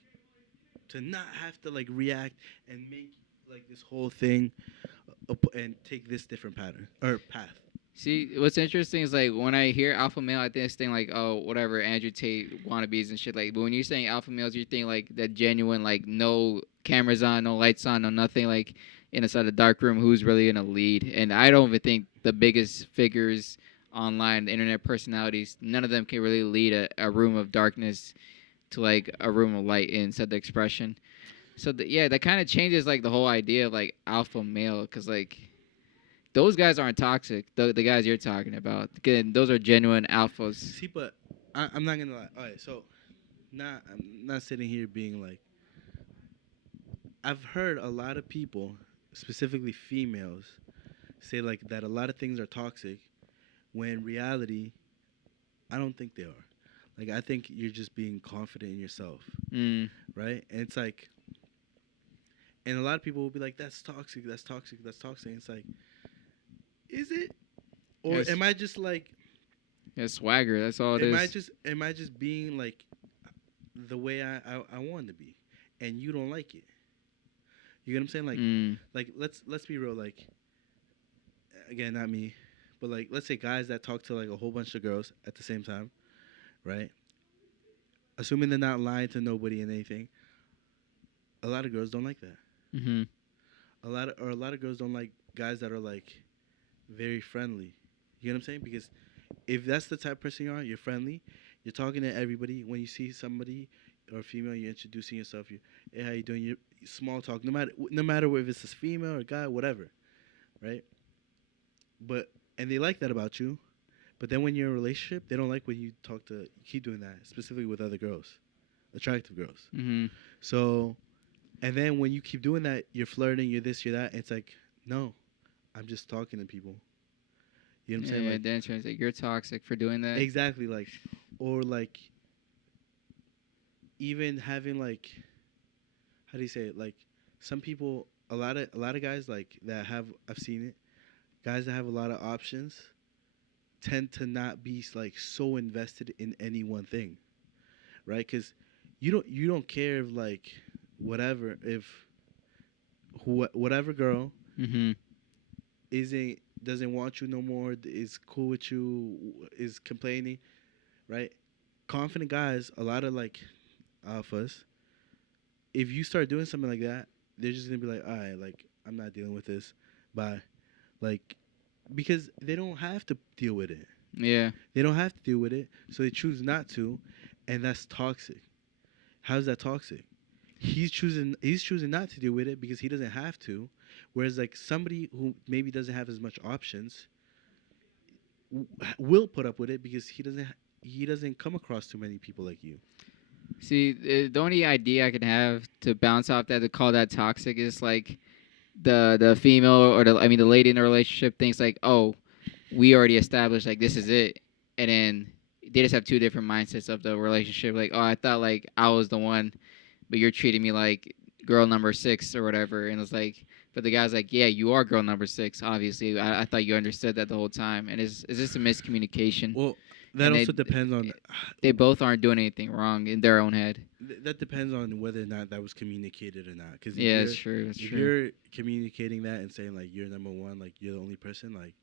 to not have to like react and make like this whole thing and take this different pattern or path. See, what's interesting is like when I hear alpha male, I think like, oh, whatever, Andrew Tate wannabes and shit. Like, but when you're saying alpha males, you're thinking like that genuine, like no cameras on, no lights on, no nothing, like inside a dark room, who's really gonna lead? And I don't even think the biggest figures online, the internet personalities, none of them can really lead a room of darkness to like a room of light inside the expression. So yeah, that kind of changes like the whole idea of like alpha male, because like those guys aren't toxic. The guys you're talking about, again, those are genuine alphas. See, but I'm not gonna lie. All right, so I'm not sitting here being like I've heard a lot of people, specifically females, say like that a lot of things are toxic when in reality I don't think they are. Like I think you're just being confident in yourself, Mm. right? And it's like, and a lot of people will be like, "That's toxic. That's toxic. That's toxic." And it's like, is it? Or Yes. am I just like, Yeah, swagger. That's all it is. am I just being like the way I want to be, and you don't like it? You get what I'm saying? Mm. Like let's be real. Like again, not me, but like let's say guys that talk to like a whole bunch of girls at the same time, right? Assuming they're not lying to nobody and anything, a lot of girls don't like that. Mhm. A lot of girls don't like guys that are like very friendly. You know what I'm saying? Because if that's the type of person you are, you're friendly, you're talking to everybody. When you see somebody or female, you're introducing yourself. You, hey, how you doing? You small talk. No matter if it's a female or guy, whatever, right? But and they like that about you. But then when you're in a relationship, they don't like when you talk to you keep doing that, specifically with other girls, attractive girls. Mhm. So and then when you keep doing that, you're flirting, you're this, you're that. It's like, no, I'm just talking to people. You know what I'm saying? Yeah, Like then it's like you're toxic for doing that. exactly like, or like even having like how do you say it? Like some people, a lot of guys like that have I've seen it. Guys that have a lot of options tend to not be like so invested in any one thing, right? Because you don't care if like whatever if whatever girl Mhm. isn't doesn't want you no more is cool with you is complaining, right? Confident guys, a lot of like alphas, if you start doing something like that, they're just gonna be like, all right, like I'm not dealing with this. Bye. Like because they don't have to deal with it. Yeah. They don't have to deal with it, so they choose not to, and that's toxic. How's that toxic? He's choosing not to deal with it because he doesn't have to, whereas like somebody who maybe doesn't have as much options will put up with it because he doesn't come across too many people like you. See, the only idea I can have to bounce off that to call that toxic is like the female or the lady in the relationship thinks like, oh, we already established like this is it, and then they just have two different mindsets of the relationship. Like, oh, I thought like I was the one, but you're treating me like girl number six or whatever, and it's like, but the guy's like, yeah, you are girl number six. Obviously, I thought you understood that the whole time, and is this a miscommunication? Well, that and also depends on they both aren't doing anything wrong in their own head. that depends on whether or not that was communicated or not. Because Yeah, it's true. It's if true. you're communicating that and saying like you're number one, like you're the only person, like,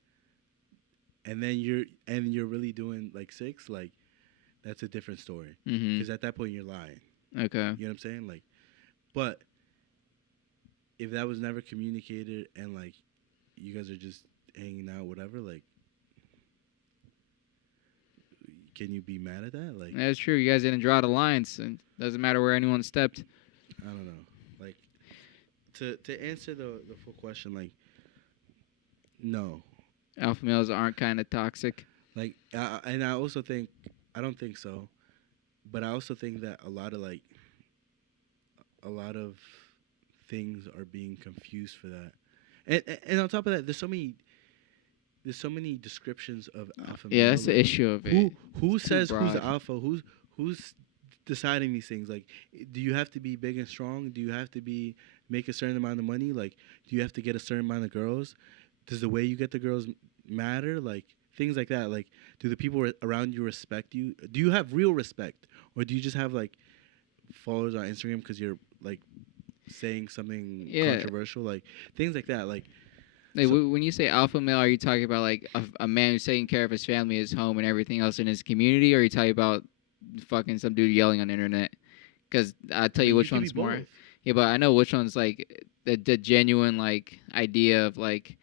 and you're really doing like six, like that's a different story. Mhm. Because at that point you're lying. Okay. You know what I'm saying? Like, but if that was never communicated and like you guys are just hanging out, whatever, like, can you be mad at that? Like, That's true. You guys didn't draw the lines, and doesn't matter where anyone stepped. I don't know. Like, to answer the full question, like, no. Alpha males aren't kind of toxic. Like, and I also think I don't think so, but I also think that a lot of things are being confused for that. And on top of that, there's so many descriptions of alpha Yeah, male. that's the Like, issue of it. who It's too says who's broad. alpha? Who's deciding these things? Like, do you have to be big and strong? Do you have to be make a certain amount of money? Like, do you have to get a certain amount of girls? Does the way you get the girls matter? Like, things like that. Like, do the people around you respect you? Do you have real respect, or do you just have like followers on Instagram because you're like saying something Yeah. controversial? Like, things like that. Like, Like so when you say alpha male, are you talking about like a man who's taking care of his family, his home, and everything else in his community, or are you talking about fucking some dude yelling on the internet? Because I'll tell you you which can be one's more. both. Yeah, but I know which one's like the genuine like idea of like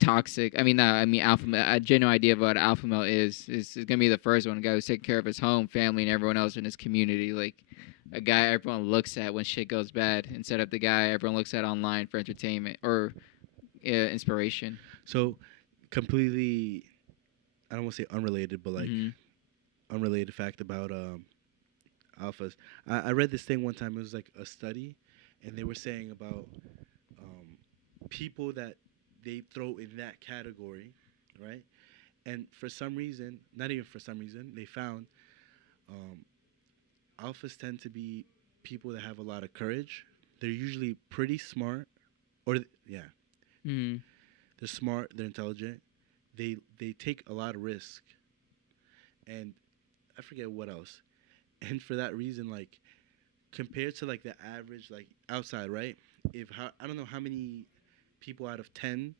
toxic. I mean, I mean alpha male. A genuine idea of what alpha male is gonna be the first one. A guy who's taking care of his home, family, and everyone else in his community. Like a guy everyone looks at when shit goes bad, instead of the guy everyone looks at online for entertainment or inspiration. So completely, I don't want to say unrelated, but like Hmm. unrelated fact about alphas. I read this thing one time. It was like a study, and they were saying about people that they throw in that category, right? And for some reason, not even for some reason, they found um, alphas tend to be people that have a lot of courage. They're usually pretty smart, or yeah, Hmm. they're smart. They're intelligent. They take a lot of risk, and I forget what else. And for that reason, like compared to like the average, like outside, right? If how I don't know how many people out of 10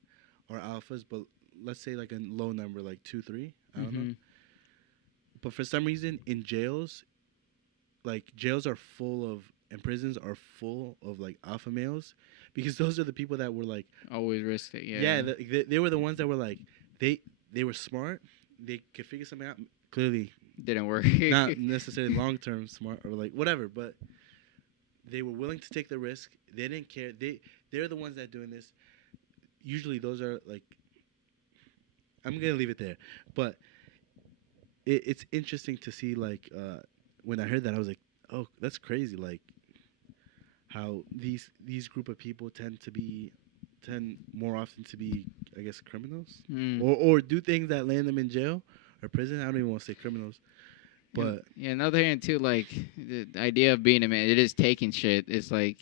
are alphas, but let's say like a low number, like two, three. I don't know. Hmm. But for some reason, in jails, like jails are full of and prisons are full of like alpha males, because those are the people that were like, Always risk it. yeah, Yeah. they were the ones that were like they they were smart, they could figure something out. Clearly, Didn't work. not necessarily long term smart or like whatever, but they were willing to take the risk. They didn't care. They're the ones that doing this. Usually, those are like I'm gonna leave it there, but it's interesting to see like when I heard that I was like, oh, that's crazy. Like how these group of people tend more often to be, I guess, criminals, Mm. or do things that land them in jail or prison. I don't even want to say criminals, And but yeah, another hand too, like the idea of being a man, it is taking shit. It's like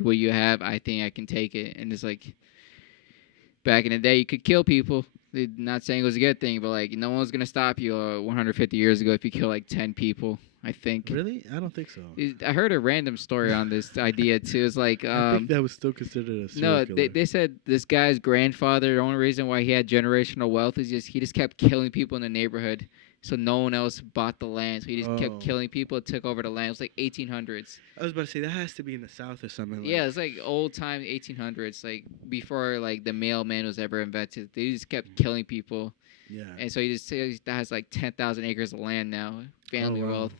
what you have, I think I can take it, and it's like back in the day, you could kill people. Not saying it was a good thing, but like no one's gonna stop you 150 years ago if you kill like 10 people. I think. really, I don't think so. I heard a random story on this idea too. It's like I think that was still considered a serial no, killer. they said this guy's grandfather. The only reason why he had generational wealth is just he just kept killing people in the neighborhood, so no one else bought the land. So he just kept Oh, killing people, took over the land. It was like 1800s. I was about to say that has to be in the South or something Yeah, like. it's like old time 1800s, like before like the mailman was ever invented. They just kept killing people, Yeah. and so he just has like 10,000 acres of land now, Oh family wow. wealth.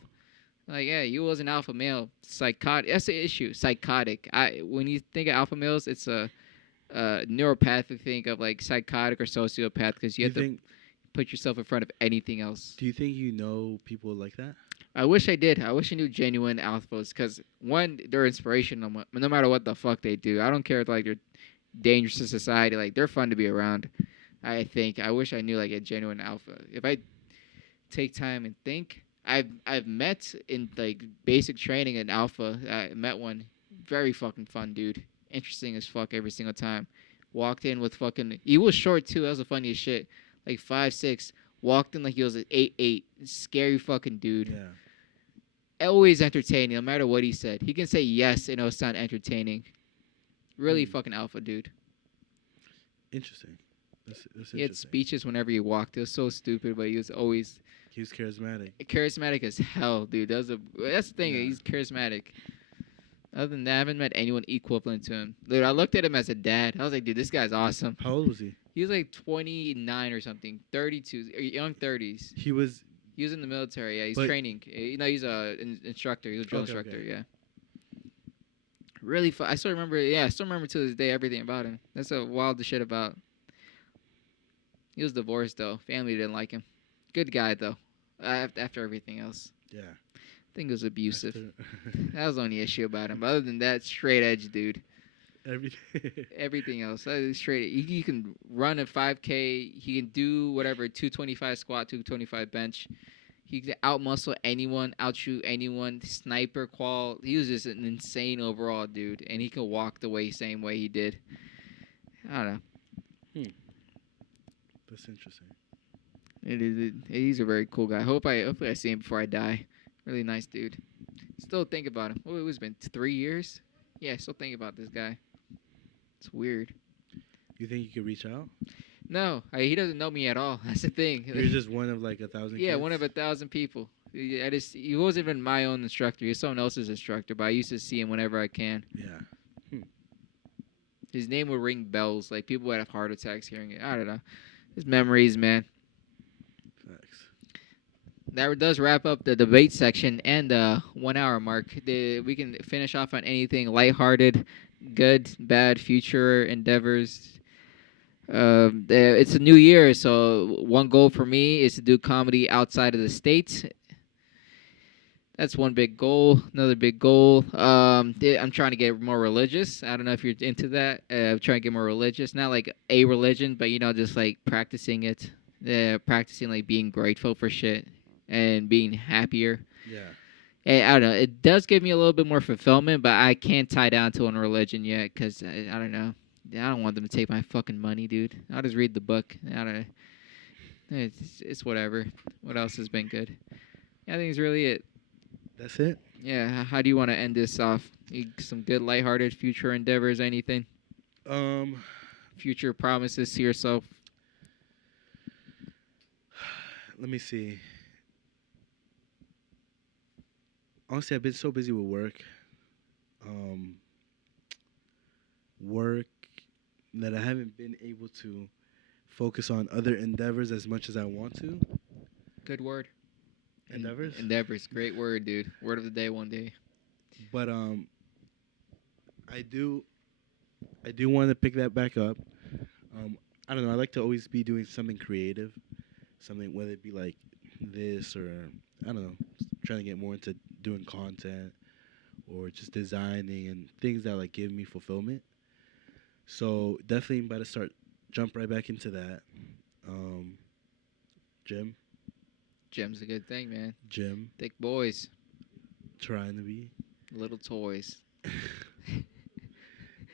Like yeah, you was an alpha male, psychotic. That's the issue, psychotic. When you think of alpha males, it's a neuropathic thing of like psychotic or sociopath because you Do you have to think? put yourself in front of anything else. Do you think you know people like that? I wish I did. I wish I knew genuine alphas because one, they're inspirational no matter what the fuck they do. I don't care if like they're dangerous to society. Like they're fun to be around. I think I wish I knew like a genuine alpha. If I take time and think, I've met in like basic training an alpha. I met one, very fucking fun dude, interesting as fuck every single time. Walked in with fucking. He was short too. That was the funniest shit. Like 5'6". Walked in like he was an 8'8". Scary fucking dude. Yeah. Always entertaining, no matter what he said. He can say yes and it'll sound entertaining. Really fucking alpha dude. Interesting. That's He had interesting. speeches whenever he walked. It was so stupid, but he was always He was charismatic. charismatic as hell, dude. That's the thing. Yeah. He's charismatic. Other than that, I haven't met anyone equivalent to him. Dude, I looked at him as a dad. I was like, dude, this guy's awesome. How old was he? He was like 29 or something, 32, young 30s. He was. He was in the military. Yeah, he's But- training. He's a instructor. He was a drill Okay, instructor. okay. Yeah. Really, I still remember. Yeah, I still remember to this day everything about him. That's a wild shit about. He was divorced though. Family didn't like him. Good guy though. After everything else, Yeah. I think it was abusive. After- That was the only issue about him. But other than that, straight edge dude. Everything. Everything else, that is straight. He can run a 5K. He can do whatever 225 squat, 225 bench. He can outmuscle anyone, outshoot anyone, sniper qual. He was just an insane overall dude, and he can walk the same way he did. I don't know. That's interesting. He's a very cool guy. Hopefully I see him before I die. Really nice dude. Still think about him. Oh, it was been 3 years. Yeah, still think about this guy. It's weird. You think you could reach out? No, he doesn't know me at all. That's the thing. You're just one of like 1,000. Yeah, kids? one of 1,000 people. He wasn't even my own instructor. He was someone else's instructor, but I used to see him whenever I can. Yeah. His name would ring bells. Like people would have heart attacks hearing it. I don't know. His memories, man. Facts. That does wrap up the debate section and the 1 hour mark. We can finish off on anything lighthearted, good, bad, future endeavors. It's a new year, so one goal for me is to do comedy outside of the States. That's one big goal. Another big goal. I'm trying to get more religious. I don't know if you're into that. I'm trying to get more religious. Not like a religion, but just like practicing it. Practicing like being grateful for shit and being happier. Yeah. And I don't know. It does give me a little bit more fulfillment, but I can't tie down to one religion yet because I don't know. I don't want them to take my fucking money, dude. I'll just read the book. I don't know. It's whatever. What else has been good? I think it's really it. That's it. Yeah. How do you want to end this off? Some good lighthearted future endeavors? Anything? Future promises to yourself? Let me see. Honestly, I've been so busy with work. Work that I haven't been able to focus on other endeavors as much as I want to. Good word. Endeavors? Endeavors. Great word, dude. Word of the day one day. But I do want to pick that back up. I don't know. I like to always be doing something creative, something whether it be like this or I don't know, trying to get more into doing content or just designing and things that like give me fulfillment. So definitely about to jump right back into that. Gym's a good thing, man. Gym, Thick boys. trying to be. Little toys.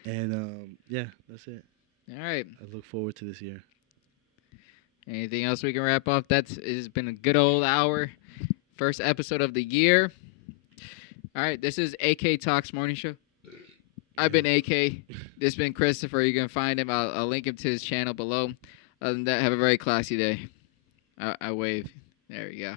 And yeah, that's it. All right. I look forward to this year. Anything else we can wrap up? It's been a good old hour. First episode of the year. All right. This is AK Talks Morning Show. I've been AK. This has been Christopher. You can find him. I'll link him to his channel below. Other than that, have a very classy day. I wave. There we go.